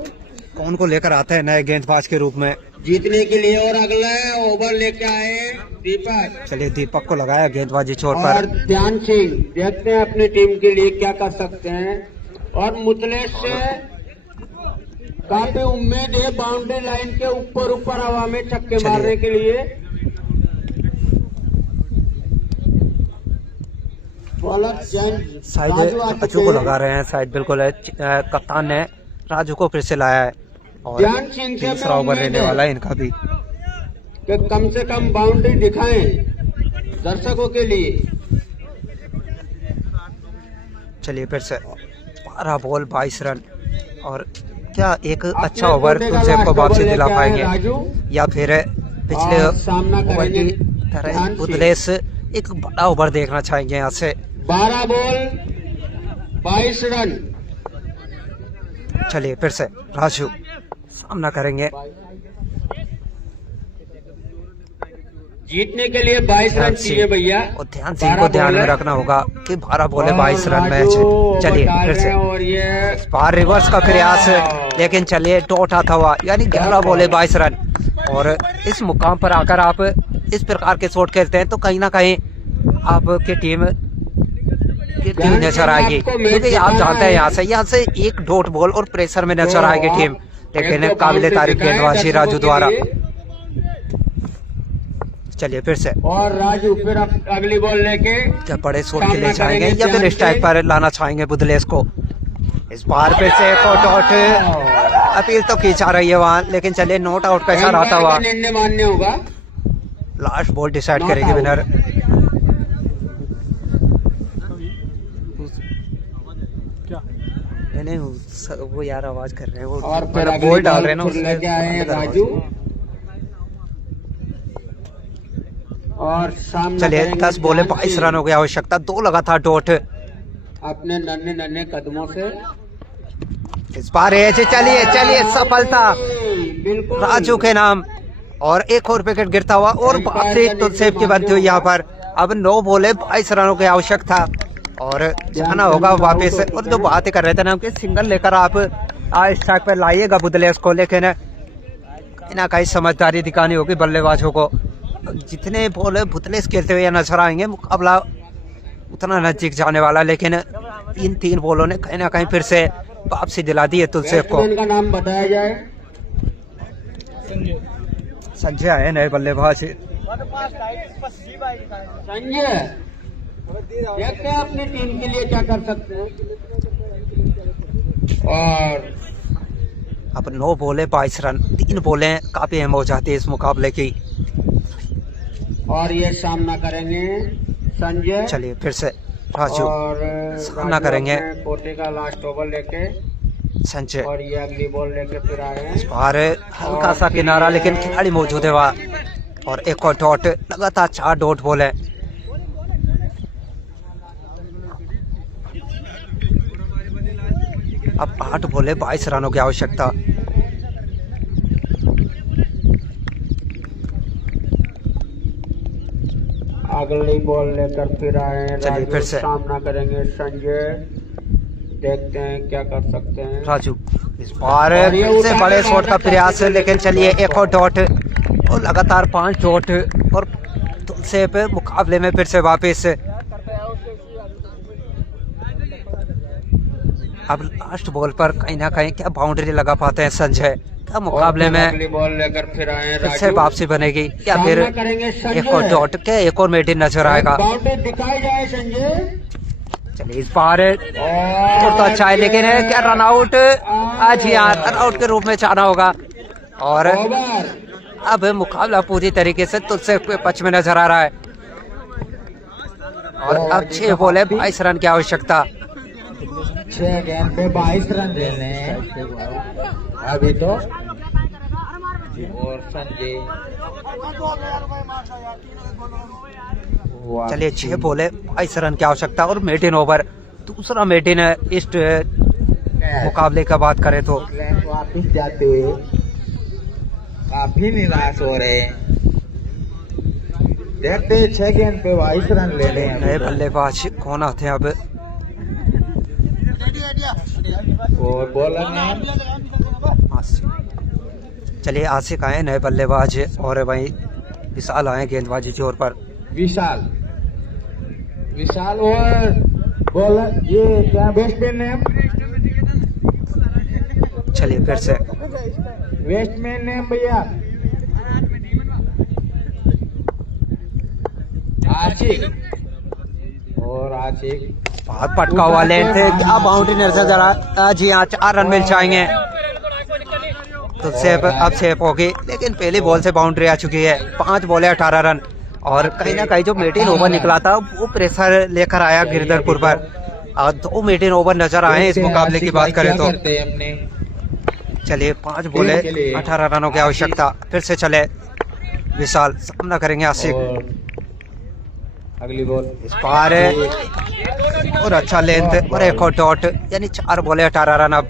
कौन को लेकर आते हैं नए गेंदबाज के रूप में जीतने के लिए। और अगला ओवर लेके आए दीपक। चलिए दीपक को लगाया गेंदबाजी छोर और पर। ध्यान सिंह देखते हैं अपनी टीम के लिए क्या कर सकते हैं। और मुतलेश से काफी उम्मीद है बाउंड्री लाइन के ऊपर हवा में छक्के मारने के लिए। शायद राजू को लगा रहे हैं, शायद बिल्कुल है, कप्तान ने राजू को फिर से लाया है और ध्यान सिंह से तीसरा ओवर रहने वाला है इनका भी। कि कम से कम बाउंड्री दिखाएं दर्शकों के लिए। चलिए फिर से 12 बॉल 22 रन और क्या एक अच्छा ओवर तुमसे को वापसी दिला पाएंगे या फिर पिछले ओवर की तरह बुदलेस एक बड़ा ओवर देखना चाहेंगे यहाँ से। 12 बॉल 22 रन। चलिए फिर से राजू सामना करेंगे। जीतने के लिए 22 रन चाहिए भैया। और ध्यान सिंह को ध्यान में रखना होगा कि 12 बॉले 22 रन मैच। चलिए फिर से और ये बार रिवर्स का प्रयास, लेकिन चलिए डॉट आता हुआ, यानी 11 बॉले 22 रन। और इस मुकाम पर आकर आप इस प्रकार के शॉट खेलते हैं तो कहीं ना कहीं आपकी टीम नजर आएगी, क्योंकि आप जानते हैं यहाँ से एक डॉट बॉल और प्रेशर में नजर आएगी टीम। लेकिन काबिल तारीफ गेंदबाजी राजू द्वारा। चलिए फिर से और राजू फिर अगली बॉल लेके क्या बड़े शॉट के लिए चाहेंगे या फिर स्ट्राइक पर लाना चाहेंगे बुदलेस को। इस बार फिर से डॉट अपील तो की जा रही है वहाँ, लेकिन चलिए नॉट आउट का इशारा आता हुआ। निर्णय मान्य होगा। लास्ट बॉल डिसाइड करेगी विनर। क्या नहीं वो यार आवाज कर रहे हैं, वो और फिर बॉल डाल रहे हैं ना फिर लेके आए हैं राजू। और सामने चलिए 10 बॉले 22 रन हो गया आवश्यकता, 2 लगातार डॉट अपने नन्हे कदमों से। इस बार चलिए सफलता बिल्कुल राजू के नाम और एक और विकेट गिरता हुआ और वापसी तो सेफ की बनती हुई यहाँ पर। अब 9 बॉले 22 रनों की आवश्यकता और जाना होगा वापस। और जो बातें कर रहे थे ना कि सिंगल लेकर आप स्ट्राइक पर लाइएगा बुदलेस को, लेकिन ना कहीं समझदारी दिखानी होगी बल्लेबाजों को। जितने बॉल बुदलेस खेलते हुए नजर आएंगे मुकाबला उतना नजदीक जाने वाला, लेकिन इन 3 बॉलों ने कहीं ना कहीं फिर से वापसी दिला दी है तुलसी को। इनका नाम बताया जाए। संजय है नए बल्लेबाज। संजय देखते हैं अपनी टीम के लिए क्या कर सकते हैं। और अब 9 बॉले 22 रन, 3 बॉलें काफी अहम हो जाती है इस मुकाबले की। और ये सामना करेंगे संजय। चलिए फिर से राजू और सामना करेंगे कोटे का लास्ट ओवर लेके संजय। और ये अगली बॉल लेके फिर आए हैं। बाहर हल्का सा किनारा, लेकिन खिलाड़ी मौजूद है वहाँ। और एक और डॉट, लगातार 4 डॉट बॉल है अब 8 बॉले 22 रनों की आवश्यकता। अगली बॉल लेकर फिर आए चलिए फिर से सामना करेंगे संजय, देखते हैं क्या कर सकते हैं। राजू इस बार फिर से बड़े शॉट का प्रयास है, लेकिन चलिए एक और डॉट और लगातार 5 डॉट और तुलसे पे मुकाबले में फिर से वापस। अब लास्ट बॉल पर कहीं ना कहीं क्या बाउंड्री लगा पाते हैं संजय, क्या मुकाबले में अगली बॉल लेकर फिर आए फिर से वापसी बनेगी क्या, फिर एक और डॉट के एक और मेडिन नजर आएगा। बाउंड्री दिखाई जाए संजय। चलिए इस बार तो अच्छा है, लेकिन क्या रन आउट आज यहाँ रन आउट के रूप में चाहना होगा। और अब मुकाबला पूरी तरीके से तुझसे पच में नजर आ रहा है और अब 6 बॉल है 22 रन की आवश्यकता। 6 गेंद पे 22 रन देने हैं अभी तो। और संजय चलिए 6 बॉल है 22 रन की आवश्यकता और मेडिन ओवर, दूसरा मेडिन इस मुकाबले का बात करें तो वापिस जाते हुए काफी निराश हो रहे हैं। देखते 6 गेंद पे 22 रन ले रहे हैं। नए बल्लेबाज कौन आते हैं अब? और बॉलर ने चलिए आसिक आए नए बल्लेबाज और वहीं विशाल आए गेंदबाजी जोर पर। विशाल और बॉलर ये क्या बैट्समैन नेम? चलिए फिर से बैट्समैन नेम भैया आशिक। और आशिक बहुत पटका हुआ लेंथ थे, क्या बाउंड्री नजर आ रहा जी हाँ 4 रन मिल जाएंगे तो सेप अब सेप होगी, लेकिन पहली बॉल से बाउंड्री आ चुकी है। 5 बॉले 18 रन और कहीं ना कहीं जो मेडिन ओवर निकला था वो प्रेशर लेकर आया गिरधरपुर पर और 2 मेडिन ओवर नजर आए इस मुकाबले की बात करें तो। चलिए 5 बॉले 18 रनों की आवश्यकता। फिर से चले विशाल, सामना करेंगे आसिक। अगली बॉल इस बार और अच्छा लेंथ और एक और डॉट, यानी 4 बॉले 18 रन। अब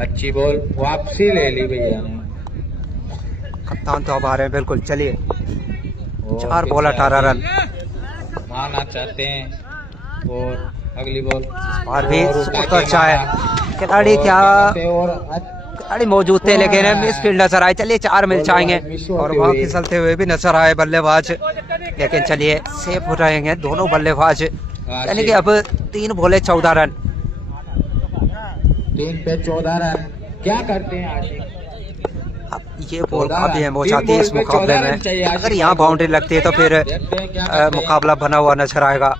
अच्छी बॉल वापसी ले ली भैया ने। कप्तान तो अब आ रहे हैं बिल्कुल। चलिए 4 बॉल 18 रन मारना चाहते हैं। और अगली बॉल और भी तो अच्छा है, खिलाड़ी क्या खिलाड़ी मौजूद थे लेकिन मिस फील्ड नजर आए। चलिए 4 मिल जाएंगे और वहाँ फिसलते हुए भी नजर आए बल्लेबाज, लेकिन चलिए सेफ हो रहेंगे दोनों बल्लेबाज, यानी कि अब 3 बॉले 14 रन। 3 पे 14 रन क्या करते हैं आशिक? अब ये बॉल काफी अहम हो जाती है इस मुकाबले में, अगर यहाँ बाउंड्री लगती है तो फिर मुकाबला बना हुआ नजर आएगा।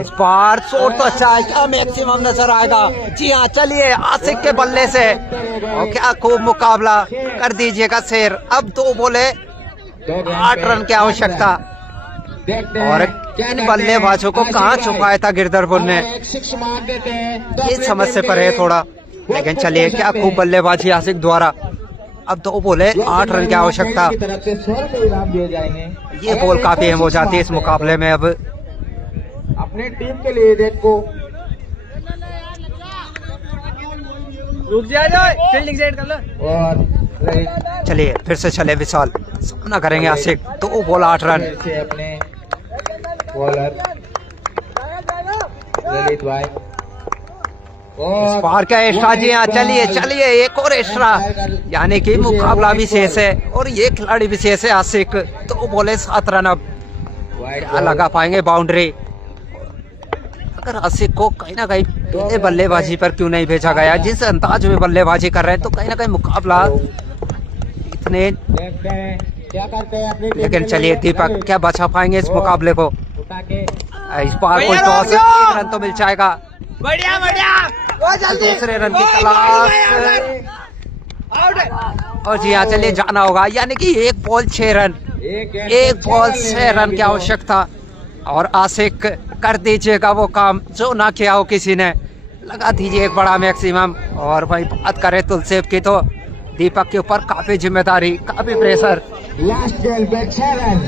इस बार शॉट तो अच्छा है, क्या मैक्सिमम नजर आएगा। जी हाँ चलिए आसिक के बल्ले से और क्या खूब मुकाबला कर दीजिएगा शेर। अब 2 बॉले 8 रन की आवश्यकता और इन बल्लेबाजों को कहाँ छुपाया था गिरधरपुर ने, ये समझ से परे है थोड़ा, लेकिन चलिए क्या खूब बल्लेबाजी आसिक द्वारा। अब 2 बॉले 8 रन की आवश्यकता। ये बॉल काफी अहम हो जाती है इस मुकाबले में। अब अपने टीम के लिए देखो रुक जाए, फील्डिंग सेट कर लो। और चलिए फिर से चले विशाल, सामना करेंगे आसिक। 2 बॉल 8 रन। अपने बॉलर ललित भाई इस बार का एक्स्ट्रा जी हाँ चलिए एक और एक्स्ट्रा, यानी कि मुकाबला भी शेष है और ये खिलाड़ी भी शेष है आसिक। 2 बॉले 7 रन। अब क्या लगा पाएंगे बाउंड्री? अगर आसिक को कहीं ना कहीं पहले बल्लेबाजी पर क्यों नहीं भेजा गया, जिस अंदाज में बल्लेबाजी कर रहे हैं तो कहीं ना कहीं मुकाबला इतने, देखते हैं क्या करते हैं अपनी टीम लेकिन के चलिए लिए। दीपक क्या बचा पाएंगे इस मुकाबले को? उठा के इस बार कोई टॉस 1 रन तो मिल जाएगा। बढ़िया दूसरे रन की तलाश और जी हाँ चलिए जाना होगा, यानी कि 1 बॉल 6 रन, 1 बॉल 6 रन की आवश्यकता। और आसिक कर दीजिएगा वो काम जो ना किया हो किसी ने, लगा दीजिए एक बड़ा मैक्सिमम। और भाई बात करें तुलसेब की तो दीपक के ऊपर काफी जिम्मेदारी, काफी प्रेशर, लास्ट बॉल पे 6 रन।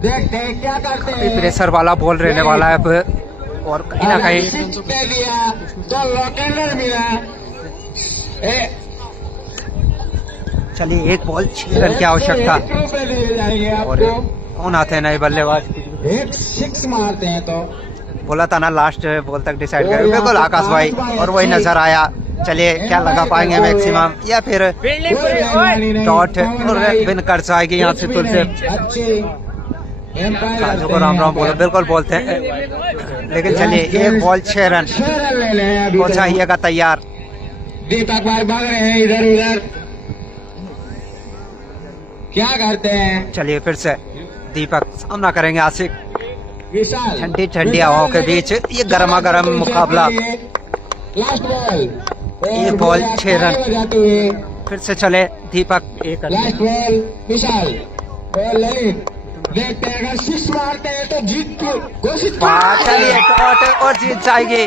देखते हैं क्या करते हैं। प्रेशर वाला बॉल रहने वाला है अब और कहीं ना कहीं दे दिया तो लॉकेलर मिला। चलिए एक बॉल 6 रन की आवश्यकता। 1 रुपए दिए जाएंगे और आपको। कौन आते हैं नए बल्लेबाज? एक 6 मारते हैं तो बोला था ना लास्ट बॉल तक डिसाइड करेंगे, बिल्कुल आकाश भाई, और वही नजर आया। चलिए क्या लगा पाएंगे मैक्सिमम या फिर डॉट और विन कर जाएगी यहाँ से तुलसी। काजू को राम राम बोलो, बिल्कुल बोलते हैं, लेकिन चलिए एक बॉल 6 रन हो जाइएगा तैयार। दीपक भाई भाग रहे हैं इधर उधर, क्या करते हैं? चलिए फिर से दीपक सामना करेंगे आशिक। विशाल ठंडी ठंडी हवाओं के बीच ये गर्मा गर्म मुकाबला। लास्ट बॉल, एक बॉल 6 रन। जाते हुए फिर से चले दीपक। एक लास्ट बॉल विशाल और ललित, देखते हैं अगर 6 मारते हैं तो जीत को घोषित। चलिए डॉट और जीत जाएगी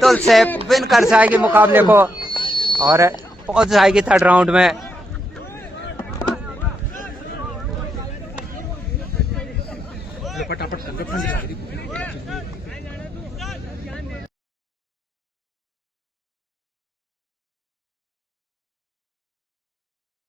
तुलसी, विन कर जाएगी मुकाबले को और पहुंच जाएगी 3rd राउंड में। फटाफट